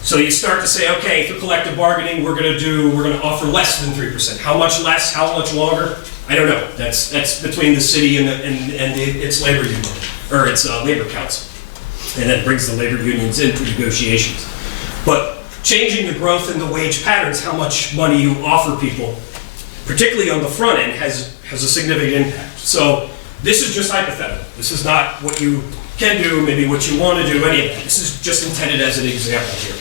So you start to say, okay, for collective bargaining, we're going to offer less than 3%. How much less? How much longer? I don't know. That's between the city and its labor union, or its labor council, and that brings the labor unions in for negotiations. But changing the growth in the wage patterns, how much money you offer people, particularly on the front end, has a significant impact. So this is just hypothetical. This is not what you can do, maybe what you want to do, any of that. This is just intended as an example here.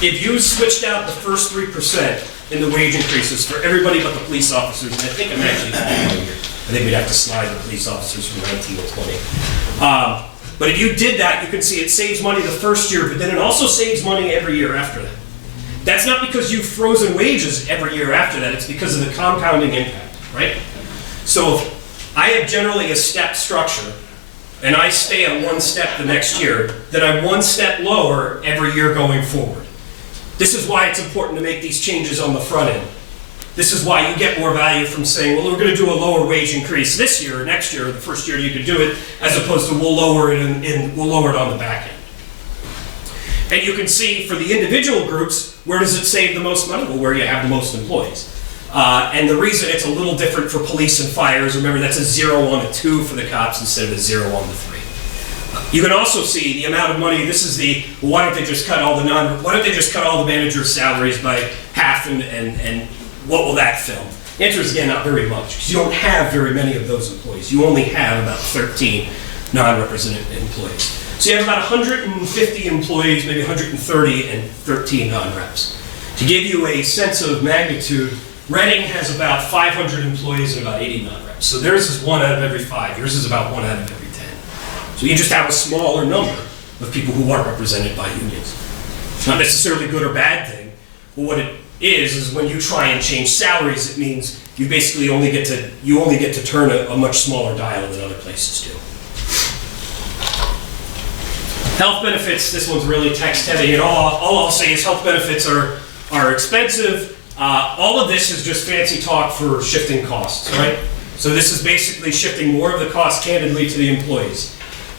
If you switched out the first 3% in the wage increases for everybody but the police officers, and I think I'm actually here. I think we'd have to slide the police officers from 19 to 20. But if you did that, you can see it saves money the first year, but then it also saves money every year after that. That's not because you've frozen wages every year after that, it's because of the compounding impact, right? So I have generally a step structure, and I stay at one step the next year, then I'm one step lower every year going forward. This is why it's important to make these changes on the front end. This is why you get more value from saying, well, we're going to do a lower wage increase this year or next year, or the first year you could do it, as opposed to we'll lower it we'll lower it on the back end. And you can see for the individual groups, where does it save the most money? Well, where you have the most employees. And the reason it's a little different for police and fires, remember that's a 0 on a 2 for the cops instead of a 0 on the 3. You can also see the amount of money. This is the, well, why don't they just cut all the managers' salaries by half, and what will that fill? The answer is, again, not very much, because you don't have very many of those employees. You only have about 13 non-represented employees. So you have about 150 employees, maybe 130, and 13 non-reps. To give you a sense of magnitude, Reading has about 500 employees and about 80 non-reps. So theirs is 1 out of every 5. Yours is about 1 out of every 10. So you just have a smaller number of people who aren't represented by unions. It's not necessarily a good or bad thing, but what it is when you try and change salaries, it means you basically only get to turn a much smaller dial than other places do. Health benefits, this one's really text heavy, and all I'll say is health benefits are expensive. All of this is just fancy talk for shifting costs, right? So this is basically shifting more of the cost candidly to the employees.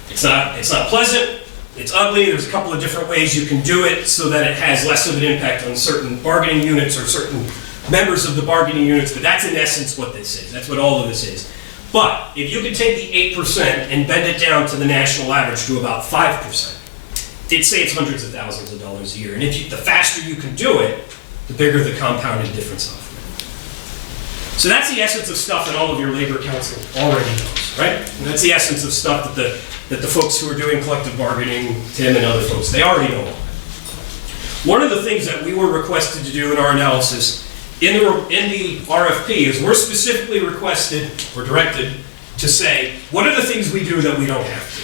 It's not pleasant, it's ugly, there's a couple of different ways you can do it so that it has less of an impact on certain bargaining units or certain members of the bargaining units, but that's in essence what this is. That's what all of this is. But if you could take the 8% and bend it down to the national average to about 5%, it'd save hundreds of thousands of dollars a year. And the faster you can do it, the bigger the compounded difference of it. So that's the essence of stuff that all of your labor council already knows, right? And that's the essence of stuff that the folks who are doing collective bargaining, Tim and other folks, they already know. One of the things that we were requested to do in our analysis in the RFP is we're specifically requested or directed to say, what are the things we do that we don't have to,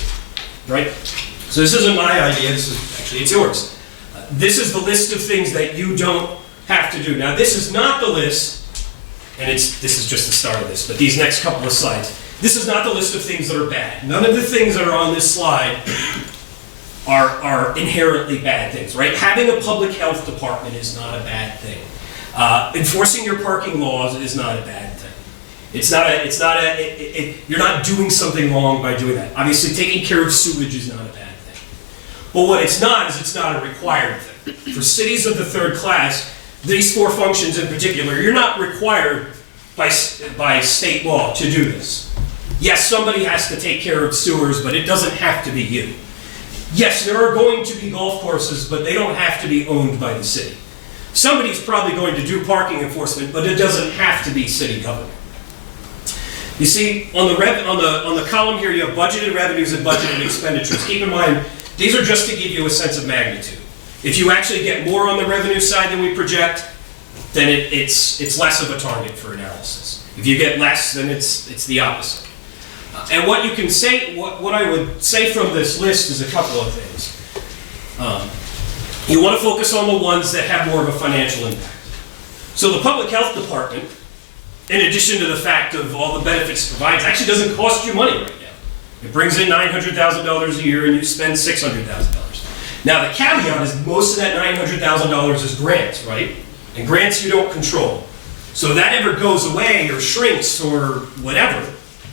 right? So this isn't my idea, it's yours. This is the list of things that you don't have to do. Now, this is not the list, and this is just the start of this, but these next couple of slides, this is not the list of things that are bad. None of the things that are on this slide are inherently bad things, right? Having a public health department is not a bad thing. Enforcing your parking laws is not a bad thing. You're not doing something wrong by doing that. Obviously, taking care of sewage is not a bad thing. But what it's not is it's not a required thing. For cities of the third class, these four functions in particular, you're not required by state law to do this. Yes, somebody has to take care of sewers, but it doesn't have to be you. Yes, there are going to be golf courses, but they don't have to be owned by the city. Somebody's probably going to do parking enforcement, but it doesn't have to be city government. You see, on the column here, you have budgeted revenues and budgeted expenditures. Keep in mind, these are just to give you a sense of magnitude. If you actually get more on the revenue side than we project, then it's less of a target for analysis. If you get less, then it's the opposite. And what you can say, what I would say from this list is a couple of things. You want to focus on the ones that have more of a financial impact. So the public health department, in addition to the fact of all the benefits it provides, actually doesn't cost you money right now. It brings in $900,000 a year and you spend $600,000. Now the caveat is most of that $900,000 is grants, right? And grants you don't control. So if that ever goes away or shrinks or whatever,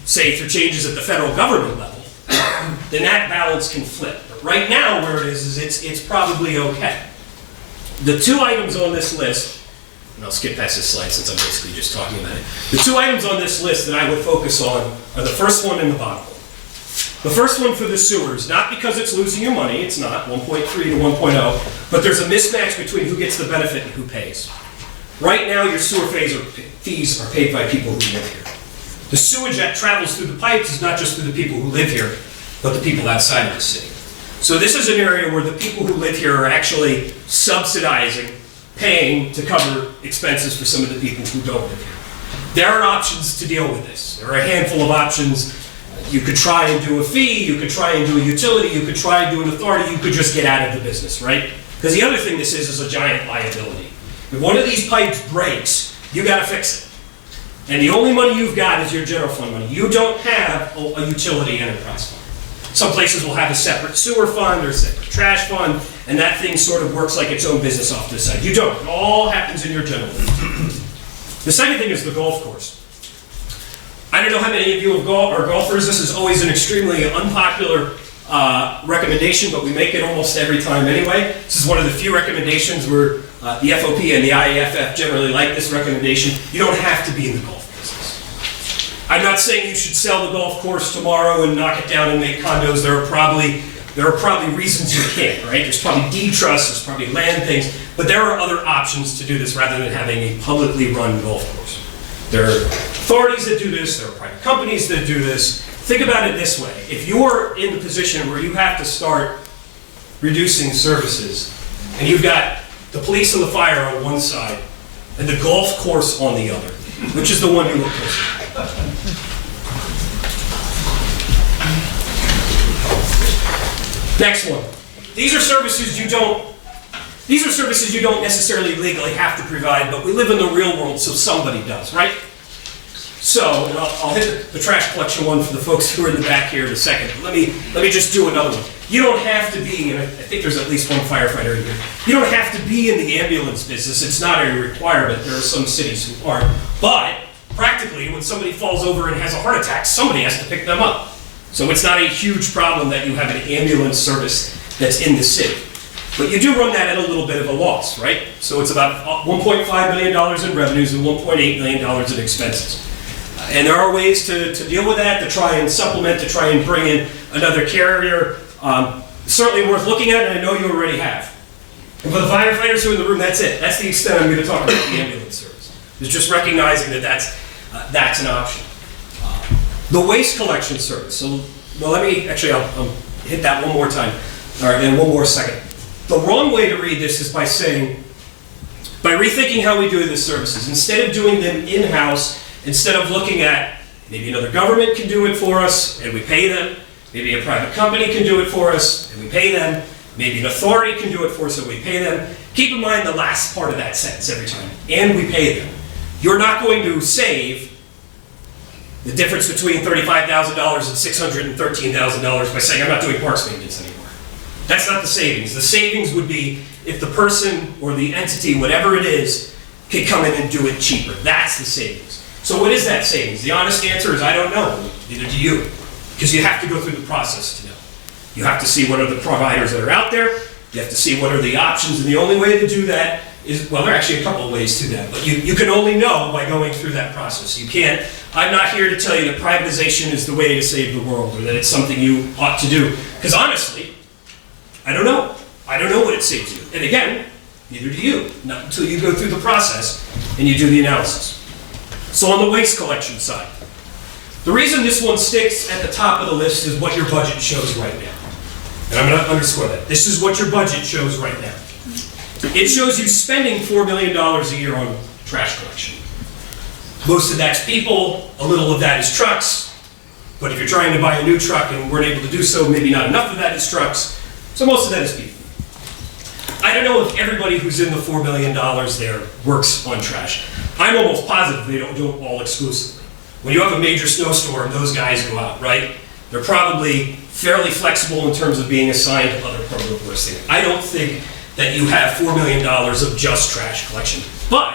say through changes at the federal government level, then that balance can flip. But right now where it is it's probably okay. The two items on this list, and I'll skip past this slide since I'm basically just talking about it. The two items on this list that I would focus on are the first one and the bottom one. The first one for the sewers, not because it's losing you money, it's not, 1.3 to 1.0, but there's a mismatch between who gets the benefit and who pays. Right now, your sewer fees are paid by people who live here. The sewage that travels through the pipes is not just through the people who live here, but the people outside of the city. So this is an area where the people who live here are actually subsidizing, paying to cover expenses for some of the people who don't live here. There are options to deal with this. There are a handful of options. You could try and do a fee, you could try and do a utility, you could try and do an authority, you could just get out of the business, right? Because the other thing this is a giant liability. If one of these pipes breaks, you gotta fix it. And the only money you've got is your general fund money. You don't have a utility enterprise fund. Some places will have a separate sewer fund or a separate trash fund, and that thing sort of works like its own business off to the side. You don't. It all happens in your general fund. The second thing is the golf course. I don't know how many of you are golfers. This is always an extremely unpopular recommendation, but we make it almost every time anyway. This is one of the few recommendations where the FOP and the IAFF generally like this recommendation. You don't have to be in the golf business. I'm not saying you should sell the golf course tomorrow and knock it down and make condos. There are probably reasons you can't, right? There's probably deed trusts, there's probably land things, but there are other options to do this rather than having a publicly run golf course. There are authorities that do this, there are private companies that do this. Think about it this way. If you're in the position where you have to start reducing services, and you've got the police and the fire on one side, and the golf course on the other, which is the one you look closer at? Next one. These are services you don't necessarily legally have to provide, but we live in the real world, so somebody does, right? So, and I'll hit the trash collection one for the folks who are in the back here in a second. Let me just do another one. You don't have to be, and I think there's at least one firefighter in here, you don't have to be in the ambulance business. It's not a requirement. There are some cities who aren't. But practically, when somebody falls over and has a heart attack, somebody has to pick them up. So it's not a huge problem that you have an ambulance service that's in the city. But you do run that at a little bit of a loss, right? So it's about $1.5 million in revenues and $1.8 million in expenses. And there are ways to deal with that, to try and supplement, to try and bring in another carrier. Certainly worth looking at, and I know you already have. And for the firefighters who are in the room, that's it. That's the extent I'm going to talk about the ambulance service. It's just recognizing that that's an option. The waste collection service. So, well, I'll hit that one more time, or in one more second. The wrong way to read this is by saying By rethinking how we do the services, instead of doing them in-house, instead of looking at maybe another government can do it for us and we pay them, maybe a private company can do it for us and we pay them, maybe an authority can do it for us and we pay them. Keep in mind the last part of that sentence every time, and we pay them. You're not going to save the difference between $35,000 and $613,000 by saying, I'm not doing parks maintenance anymore. That's not the savings. The savings would be if the person or the entity, whatever it is, could come in and do it cheaper. That's the savings. So what is that savings? The honest answer is I don't know. Neither do you. Because you have to go through the process to know. You have to see what are the providers that are out there. You have to see what are the options. And the only way to do that is, well, there are actually a couple of ways to that. But you can only know by going through that process. You can't, I'm not here to tell you that privatization is the way to save the world or that it's something you ought to do. Because honestly, I don't know. I don't know what it saves you. And again, neither do you. Not until you go through the process and you do the analysis. So on the waste collection side, the reason this one sticks at the top of the list is what your budget shows right now. And I'm going to underscore that. This is what your budget shows right now. It shows you spending $4 million a year on trash collection. Most of that's people, a little of that is trucks, but if you're trying to buy a new truck and weren't able to do so, maybe not enough of that is trucks, so most of that is people. I don't know if everybody who's in the $4 million there works on trash. I'm almost positive they don't do it all exclusively. When you have a major snowstorm, those guys go out, right? They're probably fairly flexible in terms of being assigned to other public works things. I don't think that you have $4 million of just trash collection, but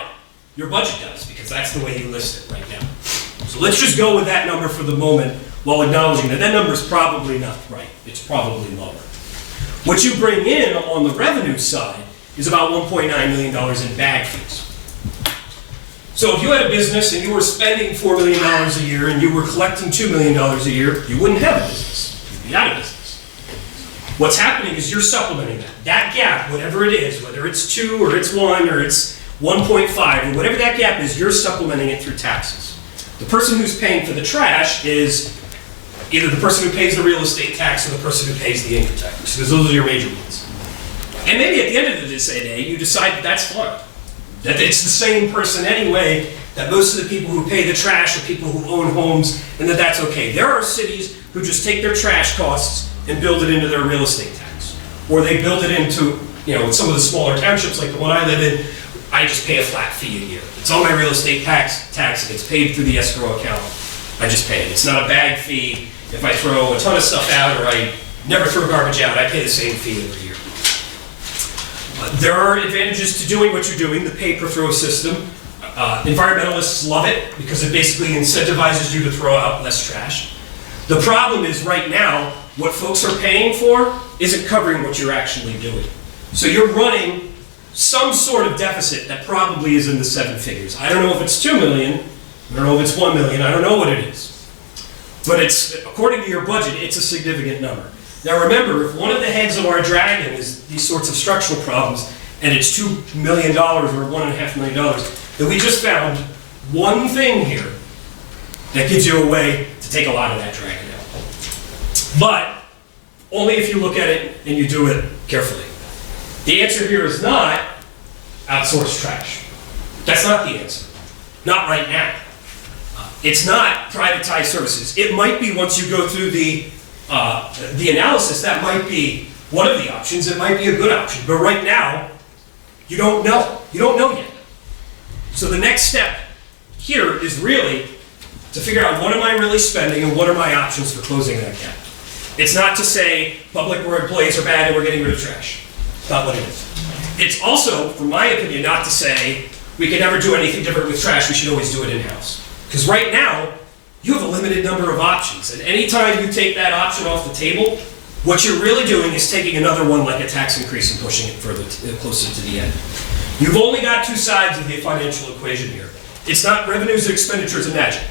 your budget does, because that's the way you list it right now. So let's just go with that number for the moment while acknowledging that that number is probably not right. It's probably lower. What you bring in on the revenue side is about $1.9 million in bag fees. So if you had a business and you were spending $4 million a year and you were collecting $2 million a year, you wouldn't have a business. You'd be out of business. What's happening is you're supplementing that. That gap, whatever it is, whether it's 2 or it's 1 or it's 1.5 or whatever that gap is, you're supplementing it through taxes. The person who's paying for the trash is either the person who pays the real estate tax or the person who pays the income tax, because those are your major ones. And maybe at the end of the day, you decide that that's fine. That it's the same person anyway, that most of the people who pay the trash are people who own homes, and that that's okay. There are cities who just take their trash costs and build it into their real estate tax. Or they build it into, in some of the smaller townships like the one I live in, I just pay a flat fee a year. It's on my real estate tax, and it's paid through the escrow account. I just pay it. It's not a bag fee. If I throw a ton of stuff out or I never throw garbage out, I pay the same fee every year. There are advantages to doing what you're doing, the pay-per-throw system. Environmentalists love it because it basically incentivizes you to throw out less trash. The problem is right now, what folks are paying for isn't covering what you're actually doing. So you're running some sort of deficit that probably is in the 7 figures. I don't know if it's 2 million, I don't know if it's 1 million, I don't know what it is. But it's, according to your budget, it's a significant number. Now remember, if one of the heads of our dragon is these sorts of structural problems, and it's $2 million or $1.5 million, then we just found one thing here that gives you a way to take a lot of that dragon out. But only if you look at it and you do it carefully. The answer here is not outsource trash. That's not the answer. Not right now. It's not privatized services. It might be once you go through the analysis, that might be one of the options. It might be a good option. But right now, you don't know. You don't know yet. So the next step here is really to figure out what am I really spending and what are my options for closing that gap. It's not to say public employees are bad and we're getting rid of trash. It's not what it is. It's also, from my opinion, not to say we can never do anything different with trash, we should always do it in-house. Because right now, you have a limited number of options. And anytime you take that option off the table, what you're really doing is taking another one like a tax increase and pushing it further closer to the end. You've only got 2 sides of the financial equation here. It's not revenues and expenditures and magic.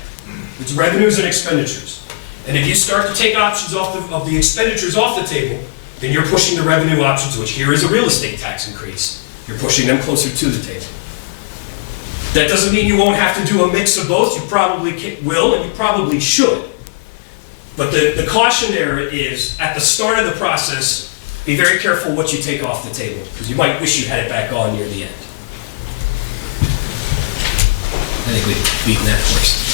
It's revenues and expenditures. And if you start to take options of the expenditures off the table, then you're pushing the revenue options, which here is a real estate tax increase. You're pushing them closer to the table. That doesn't mean you won't have to do a mix of both. You probably will, and you probably should. But the caution there is, at the start of the process, be very careful what you take off the table, because you might wish you had it back on near the end. I think we've beaten that horse.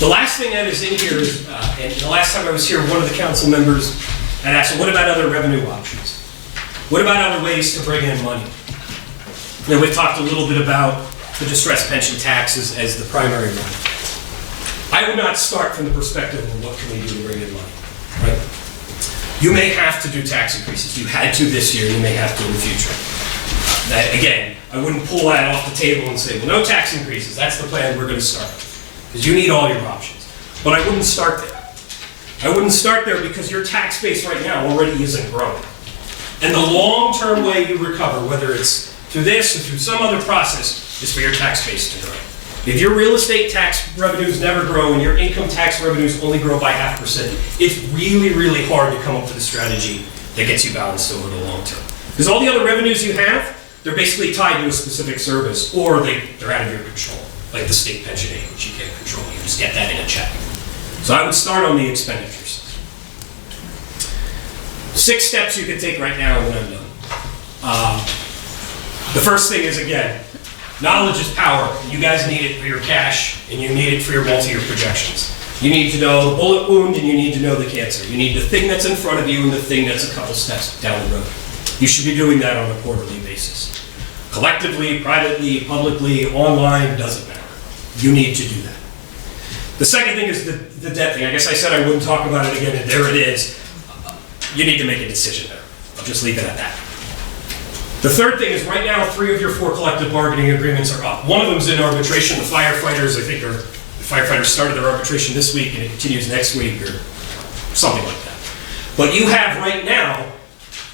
The last thing that is in here is, and the last time I was here, one of the council members had asked, what about other revenue options? What about other ways to bring in money? And we've talked a little bit about the distressed pension taxes as the primary one. I would not start from the perspective of what can we do to bring in money, right? You may have to do tax increases. You had to this year, you may have to in the future. That, again, I wouldn't pull that off the table and say, well, no tax increases, that's the plan we're going to start. Because you need all your options. But I wouldn't start there. I wouldn't start there because your tax base right now already isn't growing. And the long-term way you recover, whether it's through this or through some other process, is for your tax base to grow. If your real estate tax revenues never grow and your income tax revenues only grow by 0.5%, it's really, really hard to come up with a strategy that gets you balanced over the long term. Because all the other revenues you have, they're basically tied to a specific service, or they're out of your control, like the state pension aid, which you can't control. You just get that in a check. So I would start on the expenditures. 6 steps you can take right now and then I'm done. The first thing is, again, knowledge is power. You guys need it for your cash, and you need it for your multi-year projections. You need to know the bullet wound, and you need to know the cancer. You need the thing that's in front of you and the thing that's a couple steps down the road. You should be doing that on a quarterly basis. Collectively, privately, publicly, online, doesn't matter. You need to do that. The second thing is the debt thing. I guess I said I wouldn't talk about it again, and there it is. You need to make a decision there. I'll just leave it at that. The third thing is right now, 3 of your 4 collective bargaining agreements are up. One of them's in arbitration. The firefighters, I think, the firefighters started their arbitration this week and it continues next week or something like that. But you have right now,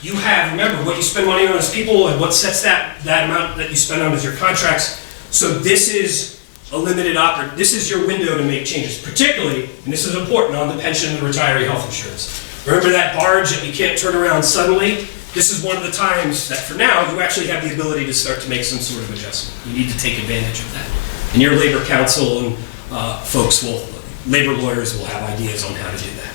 remember, what you spend money on is people and what sets that amount that you spend on is your contracts. So this is a limited this is your window to make changes, particularly, and this is important, on the pension and the retiree health insurance. Remember that barge that you can't turn around suddenly? This is one of the times that for now, you actually have the ability to start to make some sort of adjustment. You need to take advantage of that. And your labor council and labor lawyers will have ideas on how to do that.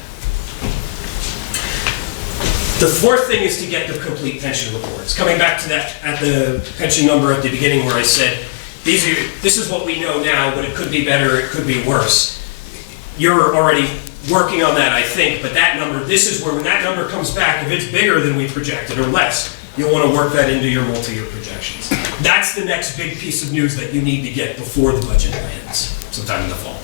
The fourth thing is to get the complete pension reports. Coming back to that, at the pension number at the beginning where I said, this is what we know now, but it could be better, it could be worse. You're already working on that, I think, but that number, this is where when that number comes back, if it's bigger than we projected or less, you'll want to work that into your multi-year projections. That's the next big piece of news that you need to get before the budget lands, sometime in the fall.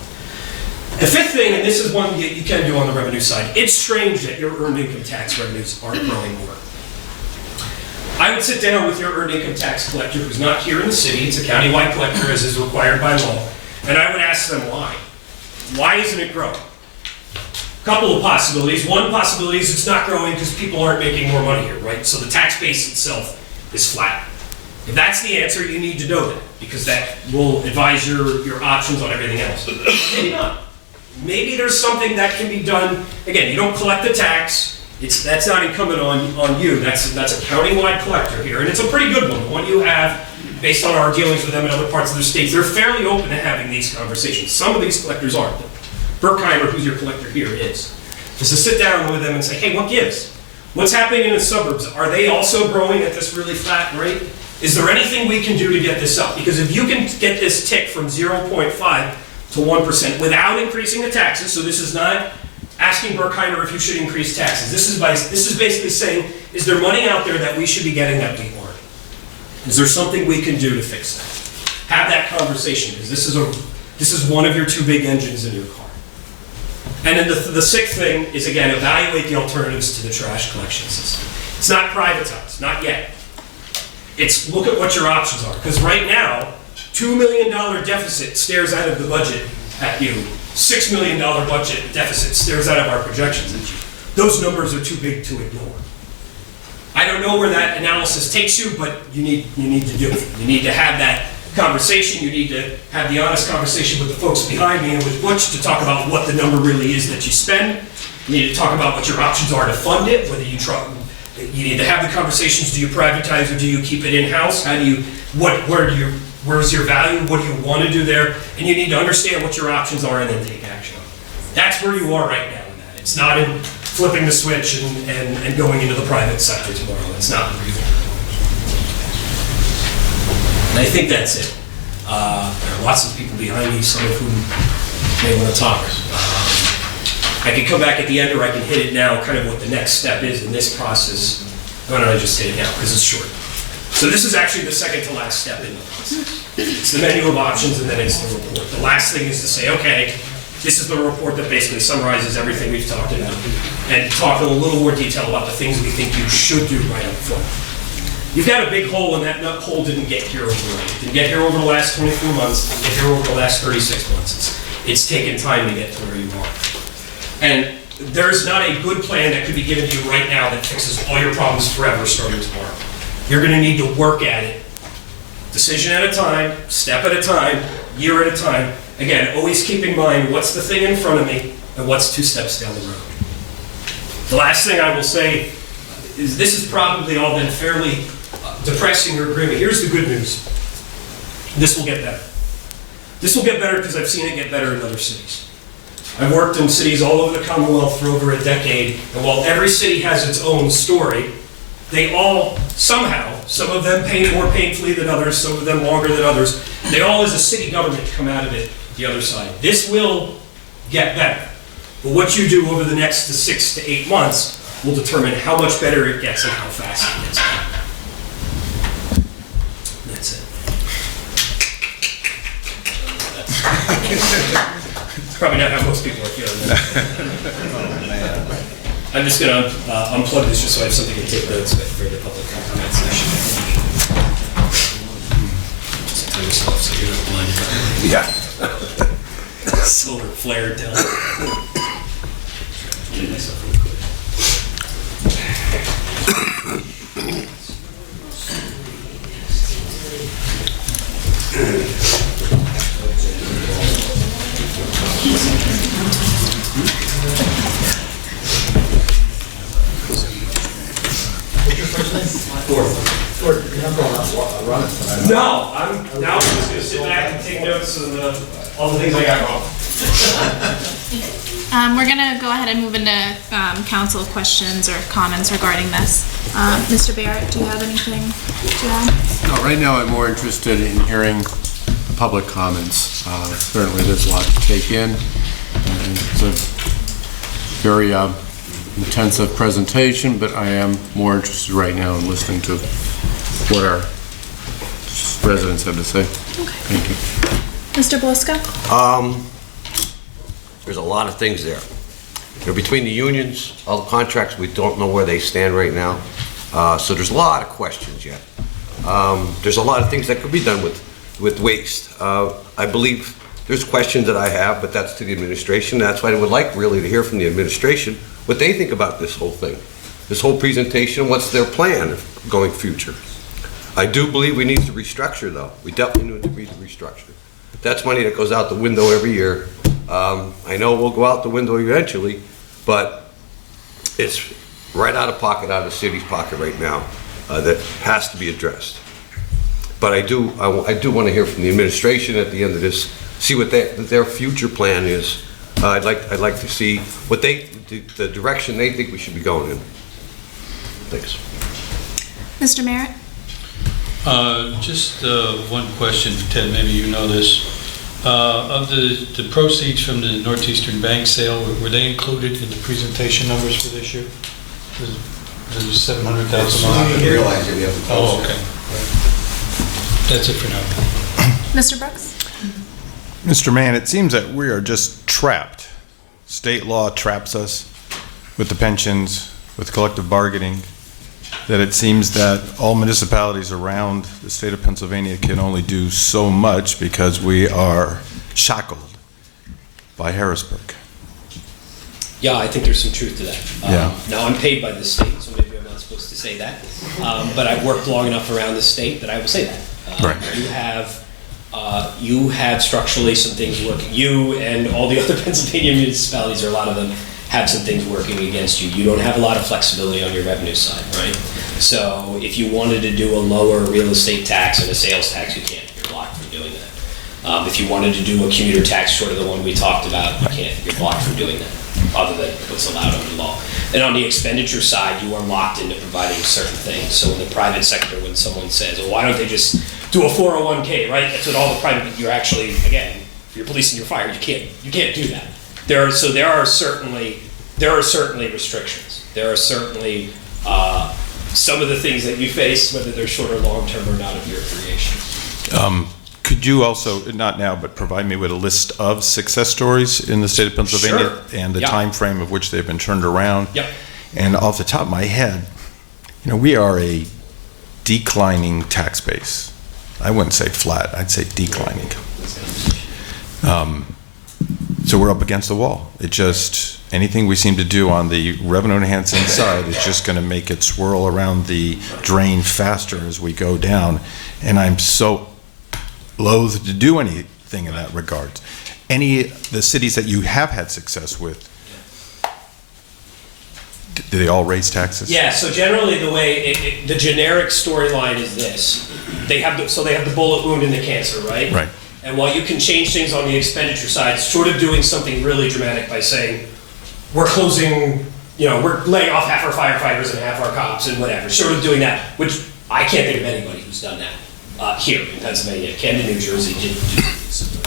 The fifth thing, and this is one you can do on the revenue side, it's strange that your earned income tax revenues aren't growing more. I would sit down with your earned income tax collector who's not here in the city, it's a countywide collector as is required by law, and I would ask them why. Why isn't it growing? Couple of possibilities. One possibility is it's not growing because people aren't making more money here, right? So the tax base itself is flat. If that's the answer, you need to know that, because that will advise your options on everything else. Maybe not. Maybe there's something that can be done. Again, you don't collect the tax. That's not incumbent on you. That's a county-wide collector here, and it's a pretty good one. The one you have, based on our dealings with them in other parts of the states, they're fairly open to having these conversations. Some of these collectors aren't. Berkheimer, who's your collector here, is to sit down with them and say, hey, what gives? What's happening in the suburbs? Are they also growing at this really flat rate? Is there anything we can do to get this up? Because if you can get this tick from 0.5 to 1% without increasing the taxes, so this is not asking Berkheimer if you should increase taxes. This is basically saying, is there money out there that we should be getting that we aren't? Is there something we can do to fix that? Have that conversation, because this is one of your 2 big engines in your car. And then the sixth thing is, again, evaluate the alternatives to the trash collection system. It's not privatized, not yet. It's look at what your options are. Because right now, $2 million deficit stares out of the budget at you. $6 million budget deficit stares out of our projections at you. Those numbers are too big to ignore. I don't know where that analysis takes you, but you need to do it. You need to have that conversation. You need to have the honest conversation with the folks behind me and with Butch to talk about what the number really is that you spend. You need to talk about what your options are to fund it, whether you need to have the conversations, do you privatize or do you keep it in-house? Where's your value? What do you want to do there? And you need to understand what your options are and then take action on it. That's where you are right now in that. It's not in flipping the switch and going into the private sector tomorrow. It's not the reason. And I think that's it. There are lots of people behind me, some of whom may want to talk. I can come back at the end, or I can hit it now, kind of what the next step is in this process. Why don't I just hit it now, because it's short. So this is actually the second to last step in the process. It's the menu of options, and then it's the report. The last thing is to say, okay, this is the report that basically summarizes everything we've talked about, and talk in a little more detail about the things we think you should do right up front. You've got a big hole, and that hole didn't get here overnight. It didn't get here over the last 24 months, it didn't get here over the last 36 months. It's taken time to get to where you are. And there's not a good plan that could be given to you right now that fixes all your problems forever starting tomorrow. You're gonna need to work at it, decision at a time, step at a time, year at a time. Again, always keep in mind what's the thing in front of me and what's 2 steps down the road. The last thing I will say is this has probably all been fairly depressing or grim. Here's the good news. This will get better. This will get better because I've seen it get better in other cities. I've worked in cities all over the Commonwealth for over a decade, and while every city has its own story, they all somehow, some of them more painfully than others, some of them longer than others, they all as a city government come out of it the other side. This will get better. But what you do over the next 6 to 8 months will determine how much better it gets and how fast it gets better. That's it. Probably not how most people are feeling. I'm just going to unplug this just so I have something to take notes with for the public comment session. Just turn this off so you're not blinded. Yeah. Solar flare down. Get myself real quick. No, I'm just going to sit back and take notes on all the things I got wrong. We're gonna go ahead and move into council questions or comments regarding this. Mr. Barrett, do you have anything to add? No, right now I'm more interested in hearing public comments. Certainly there's a lot to take in. And it's a very intensive presentation, but I am more interested right now in listening to what our residents have to say. Okay. Thank you. Mr. Bliska? There's a lot of things there. You know, between the unions, all the contracts, we don't know where they stand right now. So there's a lot of questions yet. There's a lot of things that could be done with waste. I believe there's questions that I have, but that's to the administration. That's why I would like really to hear from the administration what they think about this whole thing. This whole presentation, what's their plan going future? I do believe we need to restructure though. We definitely need to restructure. That's money that goes out the window every year. I know it will go out the window eventually, but it's right out of pocket, out of the city's pocket right now, that has to be addressed. But I do want to hear from the administration at the end of this, see what their future plan is. I'd like to see what the direction they think we should be going in. Thanks. Mr. Merritt? Just one question, Ted, maybe you know this. Of the proceeds from the Northeastern Bank sale, were they included in the presentation numbers for this year? There's 700,000. I didn't realize that we have to post Oh, okay. That's it for now. Mr. Brooks? Mr. Mann, it seems that we are just trapped. State law traps us with the pensions, with collective bargaining, that it seems that all municipalities around the state of Pennsylvania can only do so much because we are shackled by Harrisburg. Yeah, I think there's some truth to that. Yeah. Now, I'm paid by the state, so maybe I'm not supposed to say that. But I've worked long enough around the state that I will say that. Right. You have structurally some things working. You and all the other Pennsylvania municipalities, or a lot of them, have some things working against you. You don't have a lot of flexibility on your revenue side, right? So if you wanted to do a lower real estate tax and a sales tax, you can't. You're blocked from doing that. If you wanted to do a commuter tax short of the one we talked about, you can't. You're blocked from doing that, other than what's allowed under law. And on the expenditure side, you are locked into providing certain things. So in the private sector, when someone says, well, why don't they just do a 401k, right? That's what all the private, you're actually, again, if you're police and you're fire, you can't do that. There are certainly restrictions. There are certainly some of the things that you face, whether they're short or long term or not, of your creation. Could you also, not now, but provide me with a list of success stories in the state of Pennsylvania and the time frame of which they've been turned around? Yep. And off the top of my head, we are a declining tax base. I wouldn't say flat, I'd say declining. So we're up against the wall. It just, anything we seem to do on the revenue enhancing side is just going to make it swirl around the drain faster as we go down. And I'm so loath to do anything in that regard. The cities that you have had success with, do they all raise taxes? Yeah, so generally the way, the generic storyline is this. They have the bullet wound and the cancer, right? Right. And while you can change things on the expenditure side, sort of doing something really dramatic by saying, we're closing, we're laying off half our firefighters and half our cops and whatever, sort of doing that, which I can't think of anybody who's done that here in Pennsylvania. Camden, New Jersey did do something.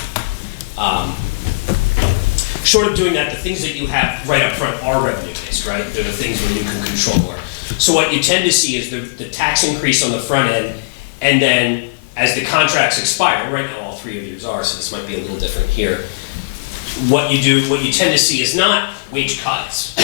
Short of doing that, the things that you have right up front are revenue-based, right? They're the things where you can control more. So what you tend to see is the tax increase on the front end, and then as the contracts expire, right now all 3 of yours are, so this might be a little different here. What you tend to see is not wage cuts.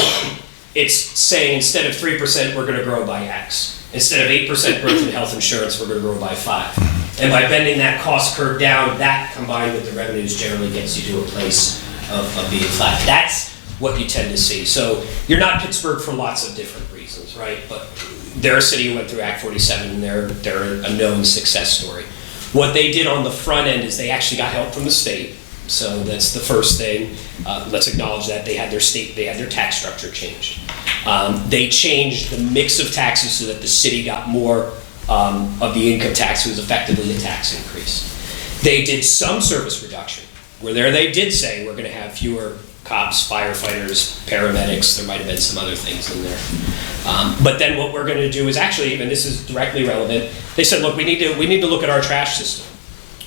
It's saying instead of 3%, we're gonna grow by X. Instead of 8% growth in health insurance, we're gonna grow by 5. And by bending that cost curve down, that combined with the revenues generally gets you to a place of being flat. That's what you tend to see. So you're not Pittsburgh for lots of different reasons, right? But they're a city who went through Act 47, and they're a known success story. What they did on the front end is they actually got help from the state. So that's the first thing. Let's acknowledge that they had their tax structure changed. They changed the mix of taxes so that the city got more of the income tax. It was effectively a tax increase. They did some service reduction, where they did say we're going to have fewer cops, firefighters, paramedics. There might have been some other things in there. But then what we're going to do is actually, and this is directly relevant, they said, look, we need to look at our trash system.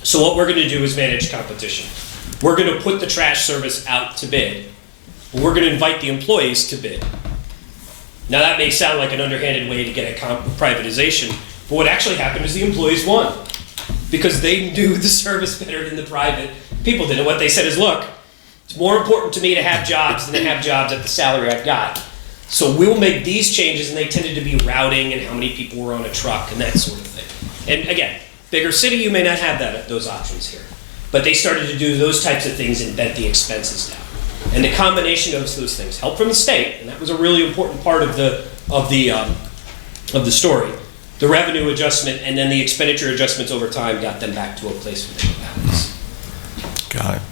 So what we're going to do is manage competition. We're going to put the trash service out to bid. We're going to invite the employees to bid. Now that may sound like an underhanded way to get a privatization, but what actually happened is the employees won because they knew the service better than the private people did. And what they said is, look, it's more important to me to have jobs than to have jobs at the salary I've got. So we'll make these changes, and they tended to be routing and how many people were on a truck and that sort of thing. And again, bigger city, you may not have those options here. But they started to do those types of things and bent the expenses down. And the combination of those things, help from the state, and that was a really important part of the story. The revenue adjustment and then the expenditure adjustments over time got them back to a place where they were balanced. Got it.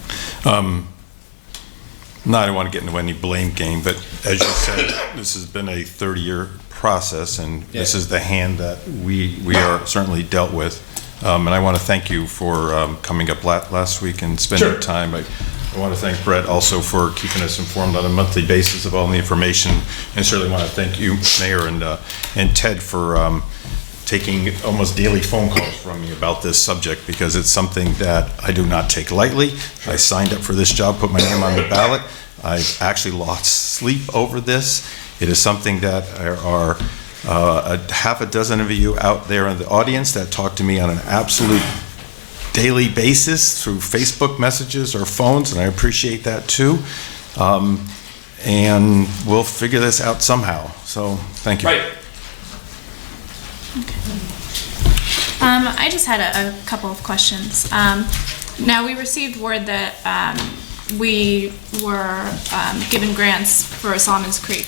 No, I don't want to get into any blame game, but as you said, this has been a 30-year process, and this is the hand that we are certainly dealt with. And I want to thank you for coming up last week and spending time. I want to thank Brett also for keeping us informed on a monthly basis of all the information, and certainly want to thank you, Mayor, and Ted for taking almost daily phone calls from me about this subject, because it's something that I do not take lightly. I signed up for this job, put my name on the ballot. I've actually lost sleep over this. It is something that are a half a dozen of you out there in the audience that talk to me on an absolute daily basis through Facebook messages or phones, and I appreciate that too. And we'll figure this out somehow. So thank you. Right. I just had a couple of questions. Now, we received word that we were given grants for Solomon's Creek.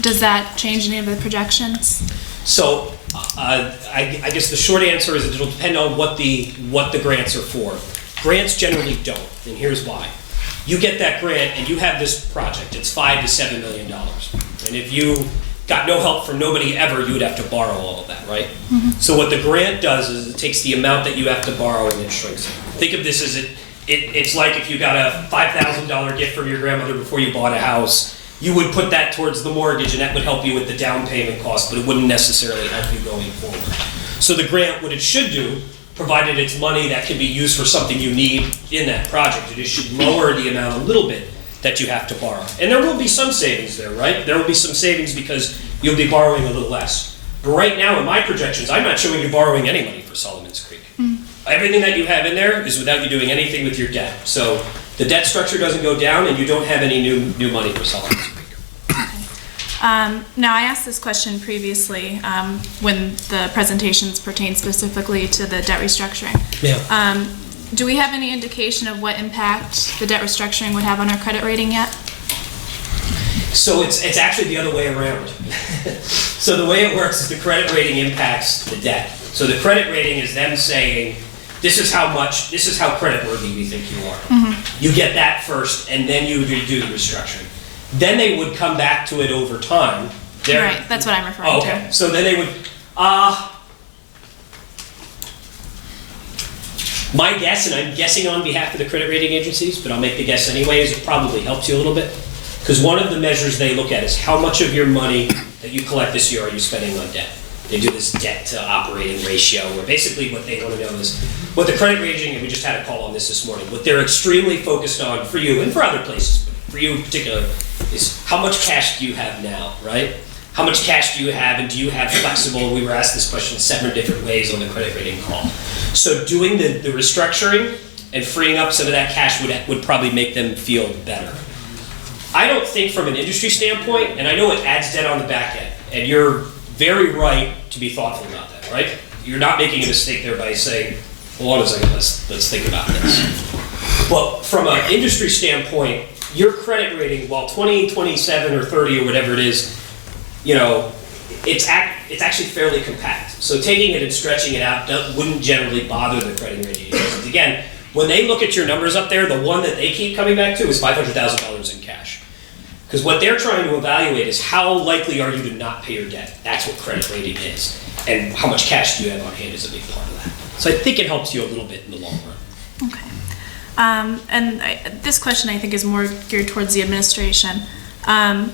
Does that change any of the projections? So I guess the short answer is it'll depend on what the grants are for. Grants generally don't, and here's why. You get that grant and you have this project. It's $5 to $7 million, and if you got no help from nobody ever, you would have to borrow all of that, right? So what the grant does is it takes the amount that you have to borrow and it shrinks it. Think of this as it's like if you got a $5,000 gift from your grandmother before you bought a house, you would put that towards the mortgage, and that would help you with the down payment cost, but it wouldn't necessarily help you going forward. So the grant, what it should do, provided it's money that can be used for something you need in that project, it should lower the amount a little bit that you have to borrow. And there will be some savings there, right? There will be some savings because you'll be borrowing a little less. But right now, in my projections, I'm not showing you borrowing any money for Solomon's Creek. Everything that you have in there is without you doing anything with your debt. So the debt structure doesn't go down and you don't have any new money for Solomon's Creek. Now, I asked this question previously when the presentations pertain specifically to the debt restructuring. Yeah. Do we have any indication of what impact the debt restructuring would have on our credit rating yet? So it's actually the other way around. So the way it works is the credit rating impacts the debt. So the credit rating is them saying, this is how creditworthy we think you are. You get that first, and then you do the restructuring. Then they would come back to it over time. Right, that's what I'm referring okay. to. So then they would, my guess, and I'm guessing on behalf of the credit rating agencies, but I'll make the guess anyway, is it probably helps you a little bit. Because one of the measures they look at is how much of your money that you collect this year are you spending on debt. They do this debt to operating ratio, where basically what they want to know is, what the credit rating, and we just had a call on this morning, what they're extremely focused on for you and for other places, but for you in particular, is how much cash do you have now, right? How much cash do you have, and do you have flexible, we were asked this question 7 different ways on the credit rating call. So doing the restructuring and freeing up some of that cash would probably make them feel better. I don't think from an industry standpoint, and I know it adds debt on the back end, and you're very right to be thoughtful about that, right? You're not making a mistake there by saying, hold on a second, let's think about this. But from an industry standpoint, your credit rating, while 20, 27, or 30, or whatever it is, you know, it's actually fairly compact. So taking it and stretching it out wouldn't generally bother the credit rating agencies. Again, when they look at your numbers up there, the one that they keep coming back to is $500,000 in cash. Because what they're trying to evaluate is how likely are you to not pay your debt. That's what credit rating is. And how much cash do you have on hand is a big part of that. So I think it helps you a little bit in the long run. Okay. This question I think is more geared towards the administration. Now,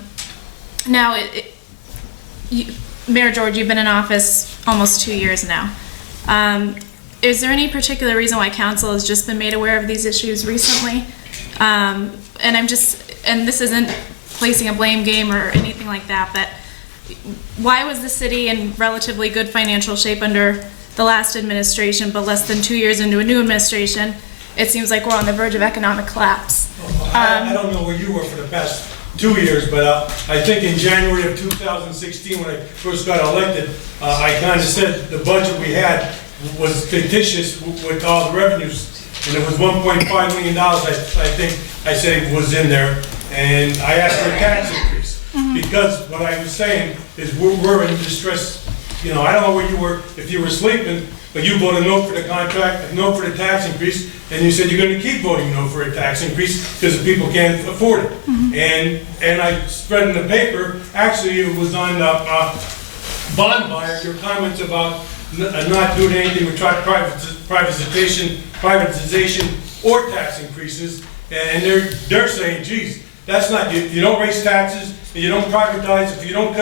Mayor George, you've been in office almost 2 years now. Is there any particular reason why council has just been made aware of these issues recently? And this isn't placing a blame game or anything like that, but why was the city in relatively good financial shape under the last administration, but less than 2 years into a new administration, it seems like we're on the verge of economic collapse? I don't know where you were for the past 2 years, but I think in January of 2016, when I first got elected, I kind of said the budget we had was fictitious with all the revenues, and it was $1.5 million, I think I said was in there, and I asked for a tax increase. Because what I was saying is we're in distress. You know, I don't know where you were, if you were sleeping, but you voted no for the contract, no for the tax increase, and you said you're going to keep voting no for a tax increase because the people can't afford it. And I spread in the paper, actually it was on Bond Buyer, your comments about not doing anything with privatization or tax increases, and they're saying, geez, that's not, you don't raise taxes, and you don't privatize, if you don't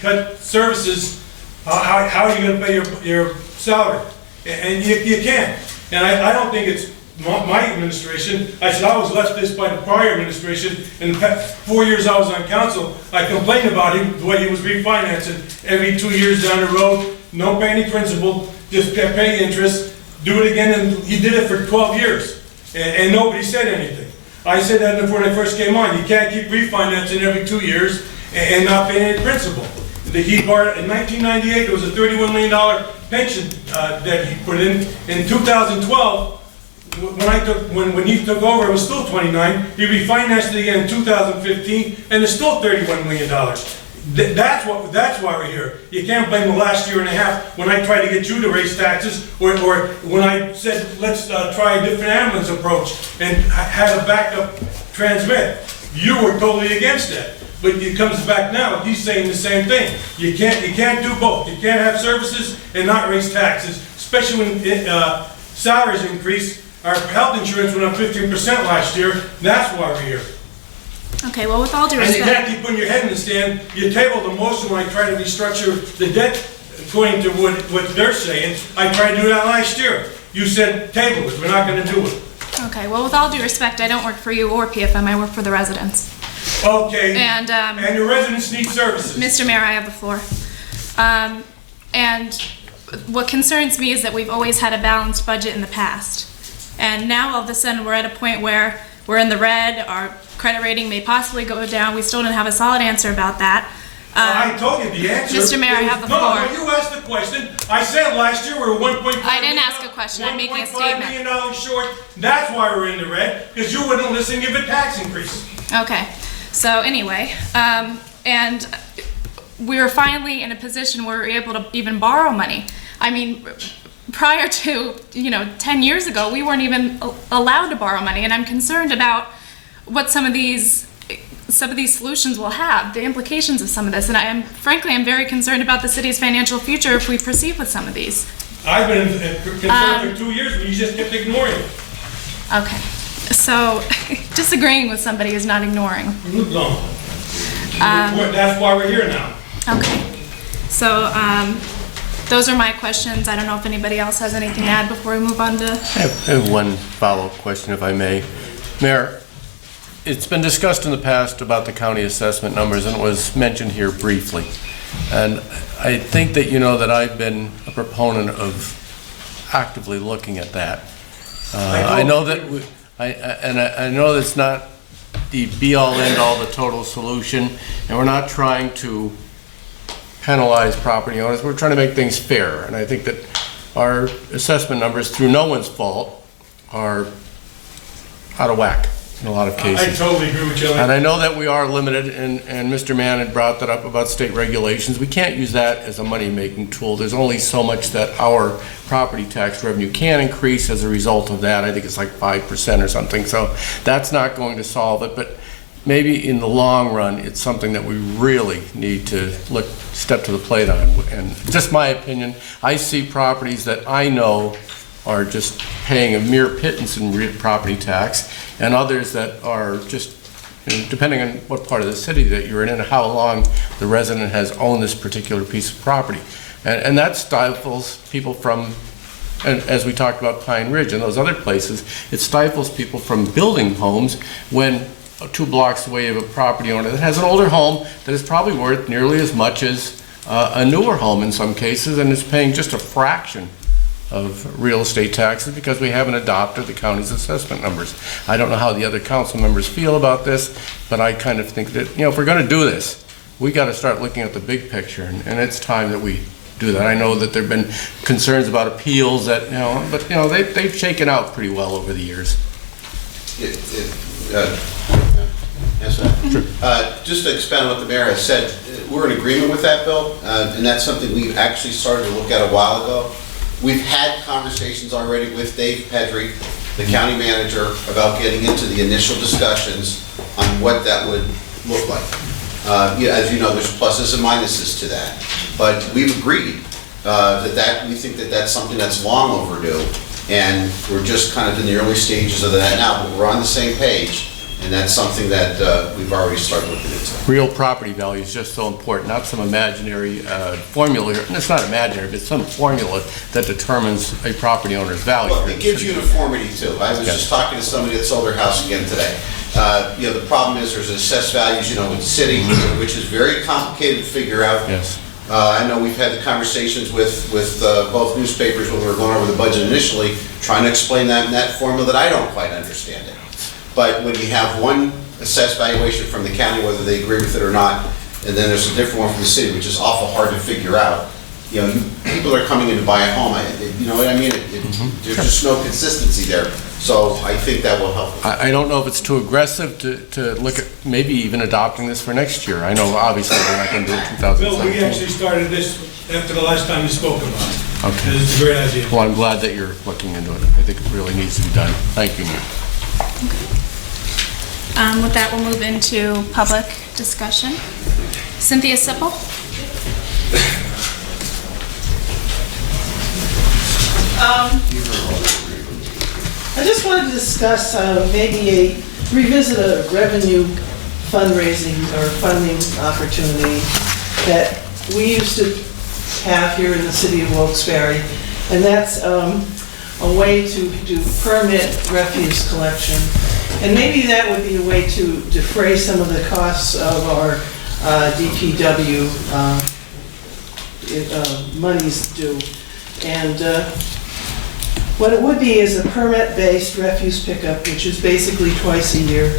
cut services, how are you going to pay your salary? And you can't. And I don't think it's my administration. I said I was left this by the prior administration. In the past 4 years I was on council, I complained about him, the way he was refinancing every 2 years down the road, no pay any principal, just pay interest, do it again, and he did it for 12 years. And nobody said anything. I said that when I first came on. You can't keep refinancing every 2 years and not paying any principal. He borrowed, in 1998, there was a $31 million pension that he put in. In 2012, when he took over, it was still 29. He refinanced it again in 2015, and it's still $31 million. That's why we're here. You can't blame the last year and a half when I tried to get you to raise taxes, or when I said let's try a different ambulance approach and have a backup transmit. You were totally against that. But it comes back now, he's saying the same thing. You can't do both. You can't have services and not raise taxes, especially when salaries increase. Our health insurance went up 15% last year. That's why we're here. Okay, well, with all due And respect... you can't keep putting your head in the stand. You tabled a motion when I tried to restructure the debt according to what they're saying. I tried to do that last year. You said table it, we're not gonna do it. Okay, well, with all due respect, I don't work for you or PFM, I work for the residents. Okay. And, And your residents need services. Mr. Mayor, I have the floor. And what concerns me is that we've always had a balanced budget in the past. And now all of a sudden, we're at a point where we're in the red, our credit rating may possibly go down, we still don't have a solid answer about that. I told you the answer. Mr. Mayor, I have the floor. No, you asked the question. I said last year we were 1.5. I didn't ask a question, I'm making a statement. $1.5 million short. That's why we're in the red, because you wouldn't listen to give a tax increase. Okay, so anyway, and we were finally in a position where we were able to even borrow money. I mean, prior to, 10 years ago, we weren't even allowed to borrow money, and I'm concerned about what some of these solutions will have, the implications of some of this, and I'm very concerned about the city's financial future if we proceed with some of these. I've been concerned for 2 years, but you just kept ignoring it. Okay, so disagreeing with somebody is not ignoring. No. That's why we're here now. Okay, so those are my questions. I don't know if anybody else has anything to add before we move on to... I have one follow-up question, if I may. Mayor, it's been discussed in the past about the county assessment numbers, and it was mentioned here briefly. And I think that you know that I've been a proponent of actively looking at that. I know that I know that's not the be-all, end-all, the total solution, and we're not trying to penalize property owners. We're trying to make things fair, and I think that our assessment numbers, through no one's fault, are out of whack in a lot of cases. I totally agree with you. And I know that we are limited, and Mr. Mann had brought that up about state regulations. We can't use that as a money-making tool. There's only so much that our property tax revenue can increase as a result of that. I think it's like 5% or something, so that's not going to solve it. But maybe in the long run, it's something that we really need to step to the plate on. And just my opinion, I see properties that I know are just paying a mere pittance in property tax, and others that are just, depending on what part of the city that you're in and how long the resident has owned this particular piece of property. And that stifles people from, and as we talked about Pine Ridge and those other places, it stifles people from building homes when 2 blocks away of a property owner that has an older home that is probably worth nearly as much as a newer home in some cases, and is paying just a fraction of real estate taxes because we haven't adopted the county's assessment numbers. I don't know how the other council members feel about this, but I kind of think that, if we're going to do this, we got to start looking at the big picture, and it's time that we do that. I know that there have been concerns about appeals that, but they've shaken out pretty well over the years. Yes, sir. Just to expand on what the mayor has said, we're in agreement with that bill, and that's something we actually started to look at a while ago. We've had conversations already with Dave Pedri, the county manager, about getting into the initial discussions on what that would look like. As you know, there's pluses and minuses to that, but we've agreed that we think that that's something that's long overdue, and we're just kind of in the early stages of that now, but we're on the same page. And that's something that we've already started looking into. Real property value is just so important, not some imaginary formula. And it's not imaginary, but some formula that determines a property owner's value. Well, it gives uniformity too. I was just talking to somebody that sold their house again today. The problem is there's assessed values, with the city, which is very complicated to figure out. Yes. I know we've had the conversations with both newspapers when we were going over the budget initially, trying to explain that in that formula that I don't quite understand it. But when you have one assessed valuation from the county, whether they agree with it or not, and then there's a different one from the city, which is awful hard to figure out. People are coming in to buy a home. You know what I mean? There's just no consistency there. So I think that will help. I don't know if it's too aggressive to look at maybe even adopting this for next year. I know obviously we're not going to do it in 2017. Bill, we actually started this after the last time you spoke about it. Okay. It's a great idea. Well, I'm glad that you're looking into it. I think it really needs to be done. Thank you, Mayor. With that, we'll move into public discussion. Cynthia Sipple. I just wanted to discuss maybe revisit a revenue fundraising or funding opportunity that we used to have here in the city of Wilkes-Barre, and that's a way to do permit refuse collection. And maybe that would be a way to defray some of the costs of our DPW monies due. And what it would be is a permit-based refuse pickup, which is basically twice a year.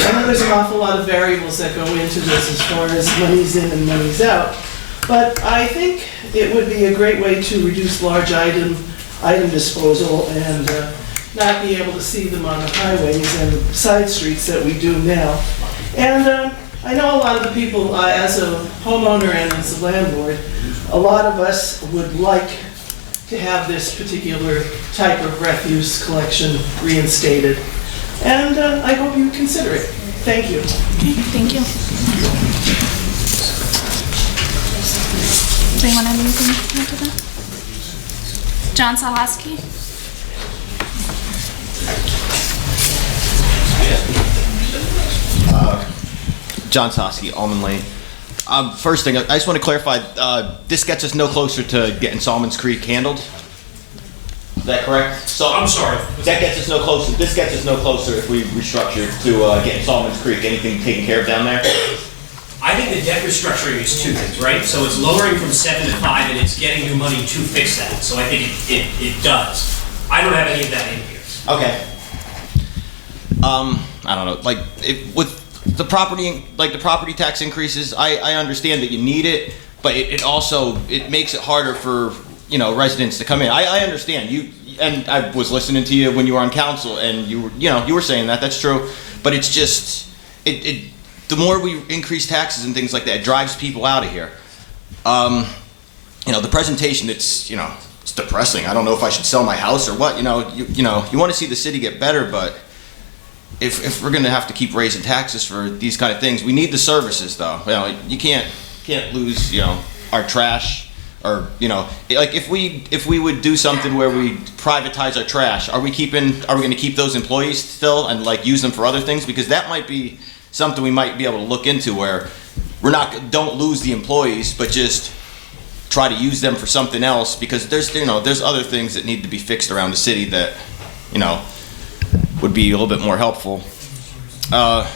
I know there's an awful lot of variables that go into this as far as money's in and money's out, but I think it would be a great way to reduce large item disposal and not be able to see them on the highways and the side streets that we do now. And I know a lot of the people, as a homeowner and as a landlord, a lot of us would like to have this particular type of refuse collection reinstated. And I hope you consider it. Thank you. Okay, thank you. Does anyone have anything to add to that? John Sahoski? John Sosky, Almond Lane. First thing, I just want to clarify, this gets us no closer to getting Salmons Creek handled. Is that correct? So I'm sorry. That gets us no closer. This gets us no closer if we restructure to getting Salmons Creek. Anything taken care of down there? I think the debt restructuring is two things, right? So it's lowering from 7 to 5, and it's getting new money to fix that. So I think it does. I don't have any of that in here. Okay. I don't know. Like with the property, like the property tax increases, I understand that you need it, but it also makes it harder for residents to come in. I understand you, and I was listening to you when you were on council, and you were saying that. That's true, but it's just the more we increase taxes and things like that, it drives people out of here. The presentation, it's depressing. I don't know if I should sell my house or what. You want to see the city get better, but if we're going to have to keep raising taxes for these kind of things, we need the services though. You can't lose our trash, or like if we would do something where we privatize our trash, are we going to keep those employees still and like use them for other things? Because that might be something we might be able to look into, where don't lose the employees, but just try to use them for something else, because there's other things that need to be fixed around the city that would be a little bit more helpful. I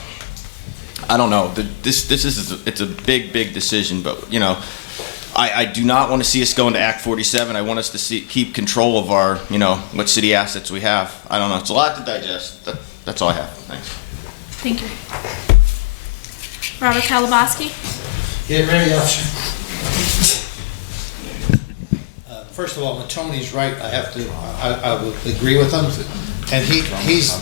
don't know. It's a big decision, but I do not want to see us go into Act 47. I want us to keep control of our what city assets we have. I don't know. It's a lot to digest. That's all I have. Thanks. Thank you. Robert Kalaboski? Yeah, very often. First of all, when Tony's right, I will agree with him. And he's...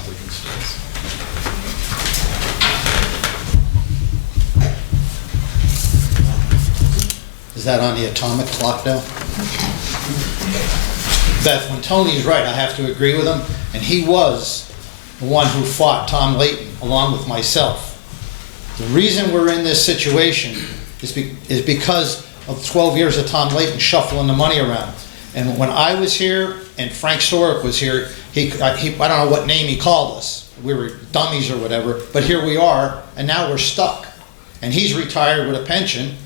Is that on the atomic clock now? Beth, when Tony's right, I have to agree with him. And he was the one who fought Tom Layton along with myself. The reason we're in this situation is because of 12 years of Tom Layton shuffling the money around. And when I was here and Frank Sorick was here, I don't know what name he called us. We were dummies or whatever, but here we are, and now we're stuck. And he's retired with a pension,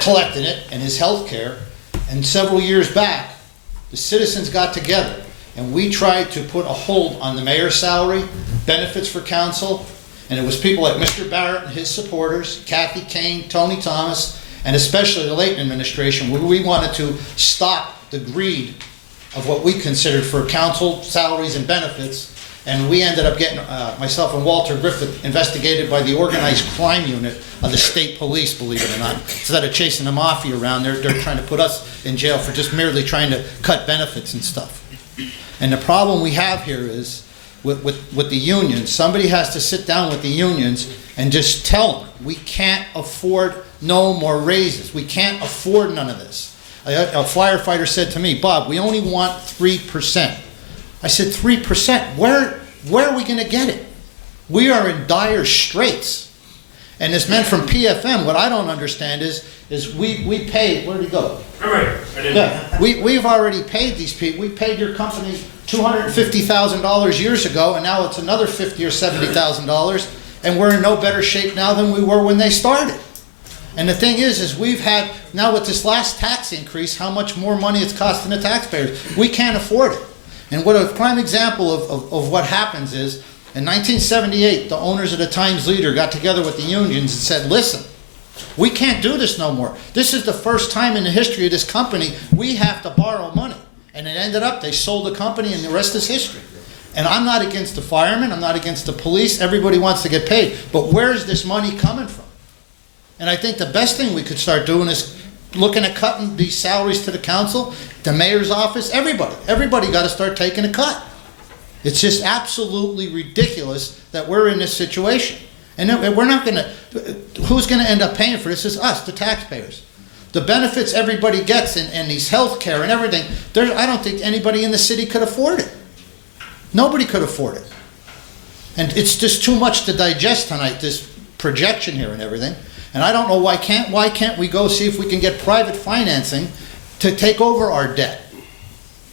collecting it, and his health care. And several years back, the citizens got together, and we tried to put a hold on the mayor's salary, benefits for council, and it was people like Mr. Barrett and his supporters, Kathy Kane, Tony Thomas, and especially the Layton administration, where we wanted to stop the greed of what we considered for council salaries and benefits. And we ended up getting, myself and Walter Griffith, investigated by the organized crime unit of the state police, believe it or not. Instead of chasing the mafia around, they're trying to put us in jail for just merely trying to cut benefits and stuff. And the problem we have here is, with the unions, somebody has to sit down with the unions and just tell them, we can't afford no more raises. We can't afford none of this. A firefighter said to me, Bob, we only want 3%. I said, 3%? Where are we going to get it? We are in dire straits. And this man from PFM, what I don't understand is we paid, where'd he go? We've already paid these people. We paid your company $250,000 years ago, and now it's another $50,000 or $70,000, and we're in no better shape now than we were when they started. And the thing is we've had, now with this last tax increase, how much more money it's costing the taxpayers. We can't afford it. And what a prime example of what happens is, in 1978, the owners of the Times-Leader got together with the unions and said, listen, we can't do this no more. This is the first time in the history of this company we have to borrow money. And it ended up, they sold the company and the rest is history. And I'm not against the firemen, I'm not against the police, everybody wants to get paid. But where is this money coming from? And I think the best thing we could start doing is looking at cutting these salaries to the council, the mayor's office, everybody. Everybody got to start taking a cut. It's just absolutely ridiculous that we're in this situation. And we're not going to, who's going to end up paying for this is us, the taxpayers. The benefits everybody gets and these health care and everything, I don't think anybody in the city could afford it. Nobody could afford it. And it's just too much to digest tonight, this projection here and everything. And I don't know why can't we go see if we can get private financing to take over our debt?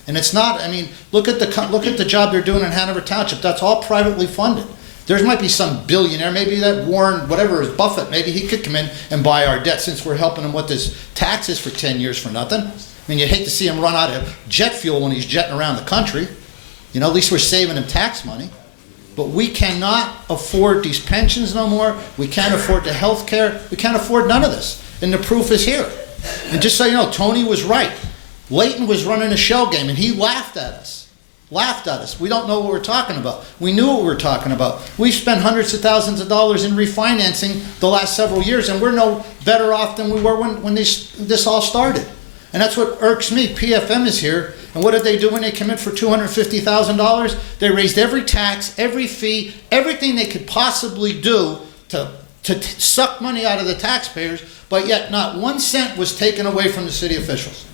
And it's not, I mean, look at the job they're doing in Hanover Township. That's all privately funded. There might be some billionaire, maybe that Warren, whatever is Buffett, maybe he could come in and buy our debt since we're helping him with his taxes for 10 years for nothing. I mean, you'd hate to see him run out of jet fuel when he's jetting around the country. You know, at least we're saving him tax money. But we cannot afford these pensions no more. We can't afford the health care. We can't afford none of this. And the proof is here. And just so you know, Tony was right. Leighton was running a shell game, and he laughed at us. Laughed at us. We don't know what we're talking about. We knew what we were talking about. We've spent hundreds of thousands of dollars in refinancing the last several years, and we're no better off than we were when this all started. And that's what irks me. PFM is here, and what did they do when they come in for $250,000? They raised every tax, every fee, everything they could possibly do to suck money out of the taxpayers, but yet not 1 cent was taken away from the city officials.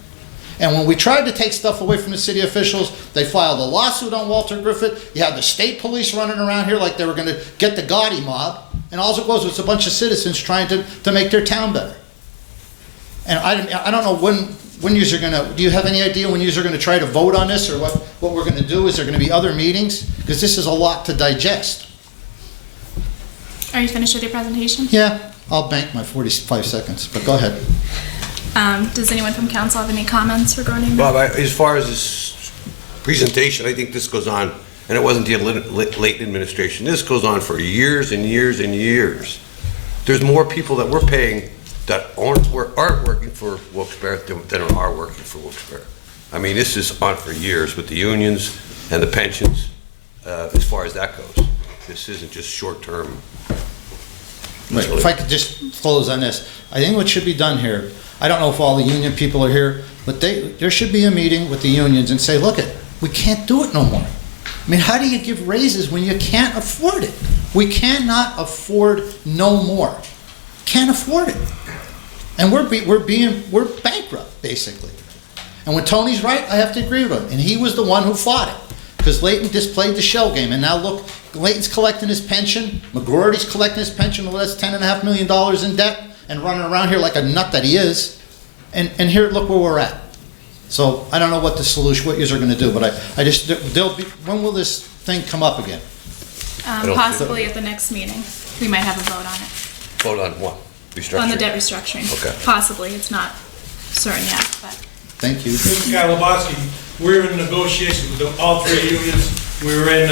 And when we tried to take stuff away from the city officials, they filed a lawsuit on Walter Griffith. You had the state police running around here like they were going to get the Gotti mob, and all it was a bunch of citizens trying to make their town better. And I don't know when you're going to, do you have any idea when you're going to try to vote on this, or what we're going to do? Is there going to be other meetings? Because this is a lot to digest. Are you finished with your presentation? Yeah, I'll bank my 45 seconds, but go ahead. Does anyone from council have any comments regarding that? Bob, as far as this presentation, I think this goes on, and it wasn't the Leighton administration. This goes on for years and years and years. There's more people that we're paying that aren't working for Wilkes-Barre than are working for Wilkes-Barre. I mean, this is on for years with the unions and the pensions, as far as that goes. This isn't just short-term. Right. If I could just close on this. I think what should be done here, I don't know if all the union people are here, but there should be a meeting with the unions and say, look, we can't do it no more. I mean, how do you give raises when you can't afford it? We cannot afford no more. Can't afford it. And we're bankrupt, basically. And when Tony's right, I have to agree with him. And he was the one who fought it. Because Leighton just played the shell game. And now look, Leighton's collecting his pension. McGroarty's collecting his pension. Well, that's $10.5 million in debt and running around here like a nut that he is. And here, look where we're at. So I don't know what the solution, what yous are going to do, but I just, when will this thing come up again? Possibly at the next meeting. We might have a vote on it. Vote on what? Restructuring? On the debt restructuring. Okay. Possibly. It's not certain yet, but. Thank you. Mr. Galabowski, we're in negotiations with all three unions. We were in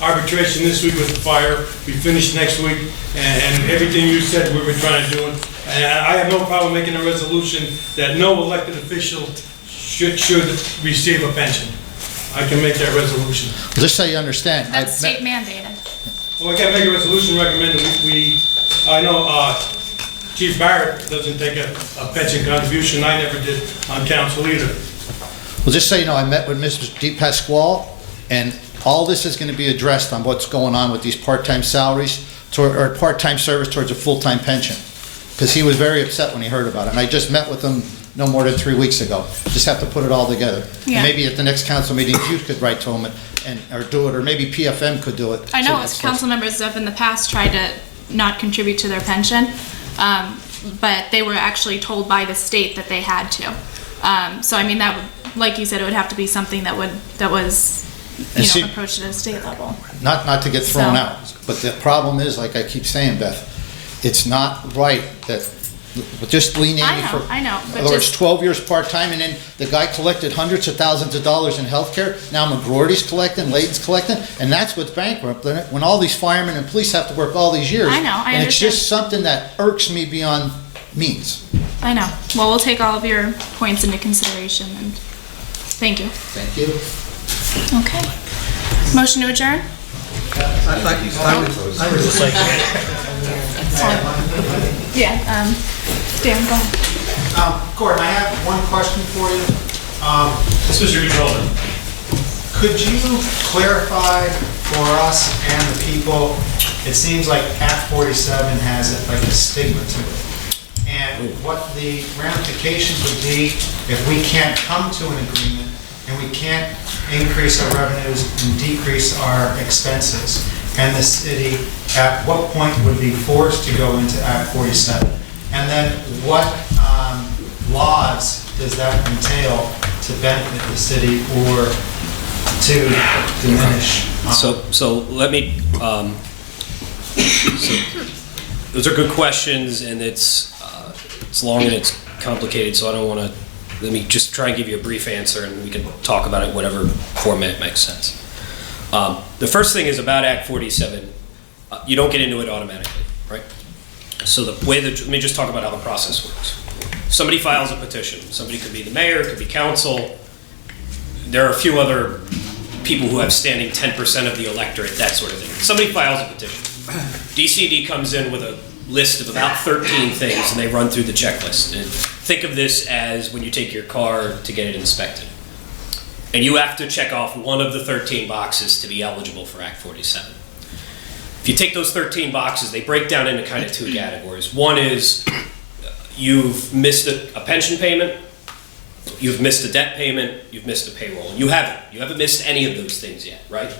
arbitration this week with the fire. We finished next week, and everything you said we've been trying to do. And I have no problem making a resolution that no elected official should receive a pension. I can make that resolution. Just so you understand. That's state mandated. Well, I can't make a resolution recommending I know Chief Barrett doesn't take a pension contribution. I never did on council either. Well, just so you know, I met with Mr. DePasquale, and all this is going to be addressed on what's going on with these part-time salaries or part-time service towards a full-time pension. Because he was very upset when he heard about it. And I just met with him no more than 3 weeks ago. Just have to put it all together. Yeah. And maybe at the next council meeting, you could write to him or do it, or maybe PFM could do it. I know council members have in the past tried to not contribute to their pension, but they were actually told by the state that they had to. So I mean, that would, like you said, it would have to be something that was approached at a state level. Not to get thrown out, but the problem is, like I keep saying, Beth, it's not right that Just lean I Amy know, for. I know, but In other words, just- 12 years part-time, and then the guy collected hundreds of thousands of dollars in healthcare. Now McGroarty's collecting, Layton's collecting, and that's what's bankrupt, when all these firemen and police have to work all these years. I know, I And it's understand. just something that irks me beyond means. I know. Well, we'll take all of your points into consideration, and thank you. Thank you. Okay. Motion to adjourn? I would just like Yeah, Dan, go ahead. Gordon, I have one question for you. This was your Alderman. Could you clarify for us and the people, it seems like Act 47 has like a stigma to it. And what the ramifications would be if we can't come to an agreement and we can't increase our revenues and decrease our expenses. And the city, at what point would be forced to go into Act 47? And then what laws does that entail to benefit the city or to diminish? So let me, those are good questions, and it's long and it's complicated, so I don't want to, let me just try and give you a brief answer, and we can talk about it whatever format makes sense. The first thing is about Act 47, you don't get into it automatically, right? So the way that, let me just talk about how the process works. Somebody files a petition. Somebody could be the mayor, it could be council. There are a few other people who have standing 10% of the electorate, that sort of thing. Somebody files a petition. DCD comes in with a list of about 13 things, and they run through the checklist. And think of this as when you take your car to get it inspected. And you have to check off one of the 13 boxes to be eligible for Act 47. If you take those 13 boxes, they break down into kind of two categories. One is you've missed a pension payment, you've missed a debt payment, you've missed a payroll. And you haven't missed any of those things yet, right?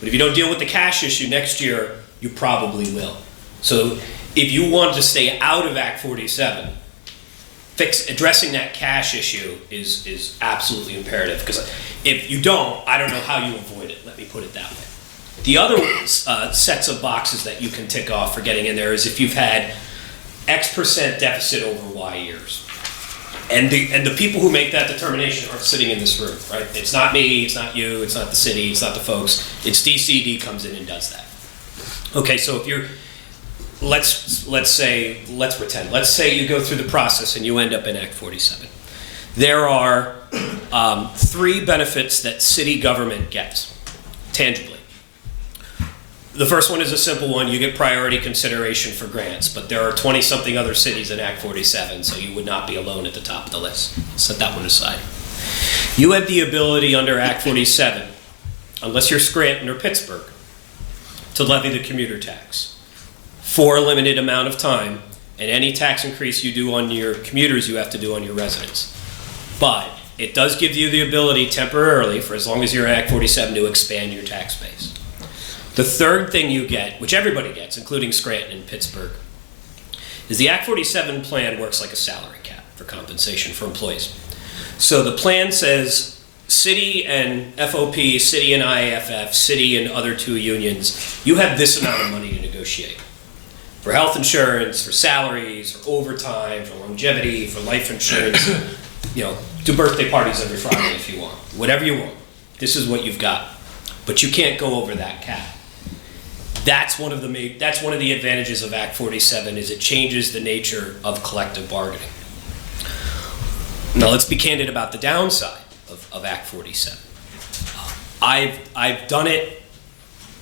But if you don't deal with the cash issue next year, you probably will. So if you want to stay out of Act 47, addressing that cash issue is absolutely imperative, because if you don't, I don't know how you avoid it, let me put it that way. The other sets of boxes that you can tick off for getting in there is if you've had X% deficit over Y years. And the people who make that determination are sitting in this room, right? It's not me, it's not you, it's not the city, it's not the folks. It's DCD comes in and does that. Okay, so if you're, let's pretend. Let's say you go through the process and you end up in Act 47. There are 3 benefits that city government gets, tangibly. The first one is a simple one. You get priority consideration for grants, but there are 20-something other cities in Act 47, so you would not be alone at the top of the list. Set that one aside. You have the ability under Act 47, unless you're Scranton or Pittsburgh, to levy the commuter tax for a limited amount of time, and any tax increase you do on your commuters, you have to do on your residents. But it does give you the ability temporarily, for as long as you're in Act 47, to expand your tax base. The third thing you get, which everybody gets, including Scranton and Pittsburgh, is the Act 47 plan works like a salary cap for compensation for employees. So the plan says city and FOP, city and IAFF, city and other 2 unions, you have this amount of money to negotiate. For health insurance, for salaries, for overtime, for longevity, for life insurance, do birthday parties every Friday if you want. Whatever you want. This is what you've got. But you can't go over that cap. That's one of the advantages of Act 47 is it changes the nature of collective bargaining. Now let's be candid about the downside of Act 47. I've done it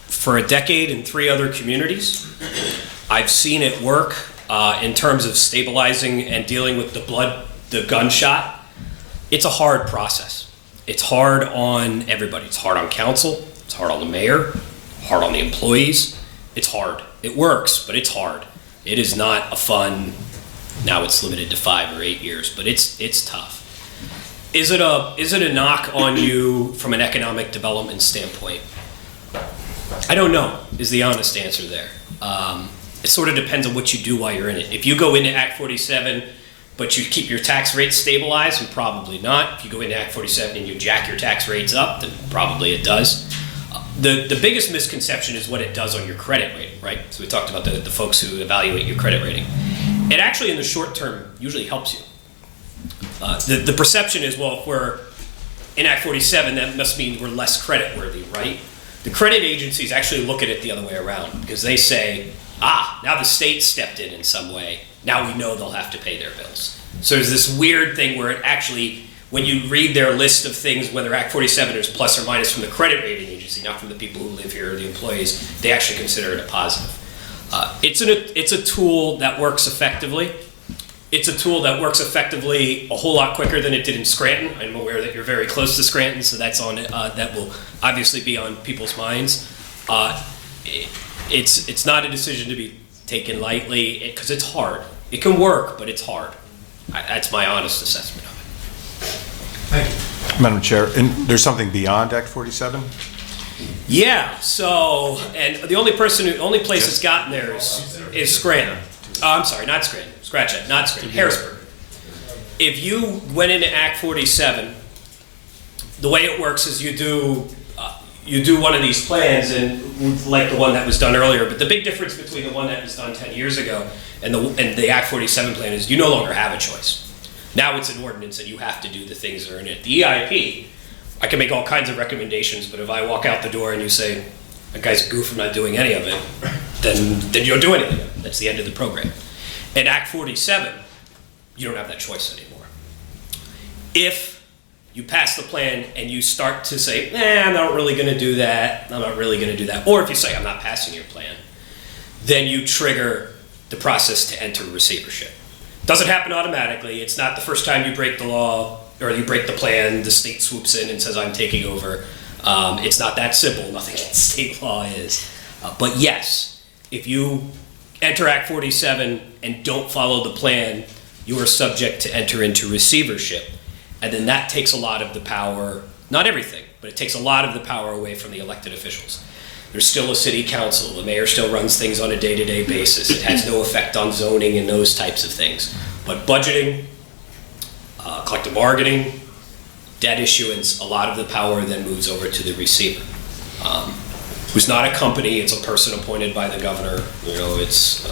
for a decade in 3 other communities. I've seen it work in terms of stabilizing and dealing with the gunshot. It's a hard process. It's hard on everybody. It's hard on council. It's hard on the mayor. Hard on the employees. It's hard. It works, but it's hard. It is not a fun, now it's limited to 5 or 8 years, but it's tough. Is it a knock on you from an economic development standpoint? I don't know, is the honest answer there. It sort of depends on what you do while you're in it. If you go into Act 47, but you keep your tax rates stabilized, then probably not. If you go into Act 47 and you jack your tax rates up, then probably it does. The biggest misconception is what it does on your credit rating, right? So we talked about the folks who evaluate your credit rating. It actually, in the short term, usually helps you. The perception is, well, if we're in Act 47, that must mean we're less credit worthy, right? The credit agencies actually look at it the other way around, because they say, now the state stepped in some way. Now we know they'll have to pay their bills. So there's this weird thing where it actually, when you read their list of things, whether Act 47 is plus or minus from the credit rating agency, not from the people who live here or the employees, they actually consider it a positive. It's a tool that works effectively. It's a tool that works effectively a whole lot quicker than it did in Scranton. I'm aware that you're very close to Scranton, so that's on that will obviously be on people's minds. It's not a decision to be taken lightly because it's hard. It can work, but it's hard. That's my honest assessment of it. Thank you. Madam Chair, and there's something beyond Act 47? Yeah. So, and the only place it's gotten there is Scranton. I'm sorry, not Scranton. Scratch that. Not Scranton. Harrisburg. If you went into Act 47, the way it works is you do one of these plans, and like the one that was done earlier. But the big difference between the one that was done 10 years ago and the Act 47 plan is you no longer have a choice. Now it's an ordinance, and you have to do the things that are in it. The EIP, I can make all kinds of recommendations, but if I walk out the door and you say, that guy's a goof, I'm not doing any of it, then you don't do anything. That's the end of the program. In Act 47, you don't have that choice anymore. If you pass the plan and you start to say, I'm not really going to do that, I'm not really going to do that, or if you say, I'm not passing your plan, then you trigger the process to enter receivership. Doesn't happen automatically. It's not the first time you break the law or you break the plan, the state swoops in and says, I'm taking over. It's not that simple. Nothing in state law is. But yes, if you enter Act 47 and don't follow the plan, you are subject to enter into receivership. And then that takes a lot of the power, not everything, but it takes a lot of the power away from the elected officials. There's still a city council. The mayor still runs things on a day-to-day basis. It has no effect on zoning and those types of things. But budgeting, collective bargaining, debt issuance, a lot of the power then moves over to the receiver. Who's not a company, it's a person appointed by the governor. You know, it's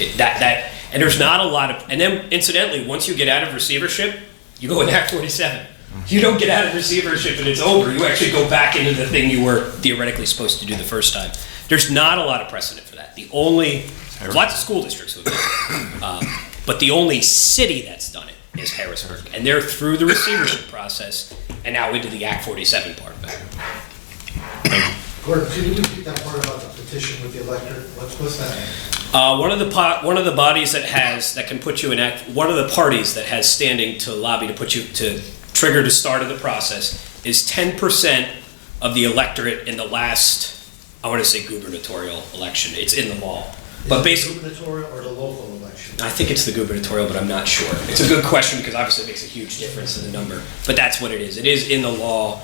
and there's not a lot of, and then incidentally, once you get out of receivership, you go in Act 47. You don't get out of receivership and it's over. You actually go back into the thing you were theoretically supposed to do the first time. There's not a lot of precedent for that. Lots of school districts who have done it, but the only city that's done it is Harrisburg. And they're through the receivership process and now into the Act 47 part of it. Gordon, could you repeat that part about the petition with the electorate? What's that? One of the bodies that can put you in act. One of the parties that has standing to lobby to put you to trigger the start of the process is 10% of the electorate in the last, I want to say, gubernatorial election. It's in the law. But basically, the gubernatorial or the local election? I think it's the gubernatorial, but I'm not sure. It's a good question because obviously it makes a huge difference in the number. But that's what it is. It is in the law.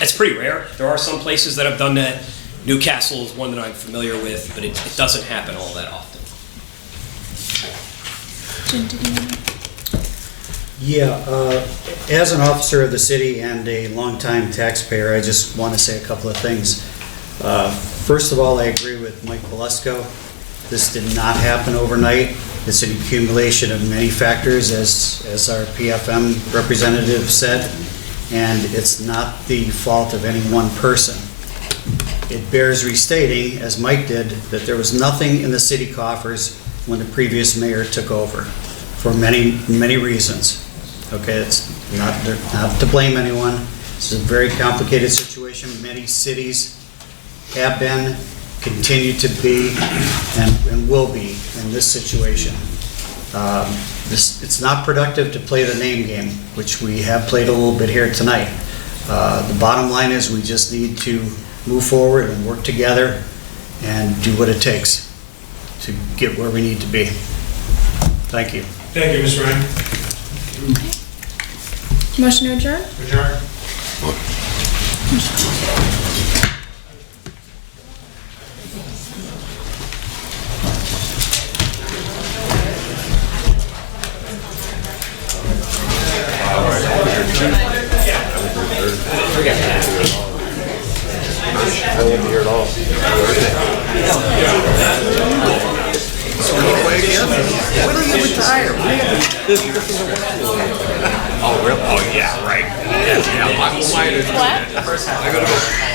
It's pretty rare. There are some places that have done that. Newcastle is one that I'm familiar with, but it doesn't happen all that often. Jim, did you want to? Yeah, as an officer of the city and a longtime taxpayer, I just want to say a couple of things. First of all, I agree with Mike Velasco. This did not happen overnight. It's an accumulation of many factors, as our PFM representative said, and it's not the fault of any one person. It bears restating, as Mike did, that there was nothing in the city coffers when the previous mayor took over, for many, many reasons. Okay, it's not to blame anyone. It's a very complicated situation. Many cities have been, continue to be, and will be in this situation. It's not productive to play the name game, which we have played a little bit here tonight. The bottom line is we just need to move forward and work together and do what it takes to get where we need to be. Thank you. Thank you, Mr. Ryan. Okay. Motion to adjourn? Adjourn. I didn't hear it all. tired. Oh, really? Oh, yeah, right. Yeah, Michael Myers. What? I gotta go.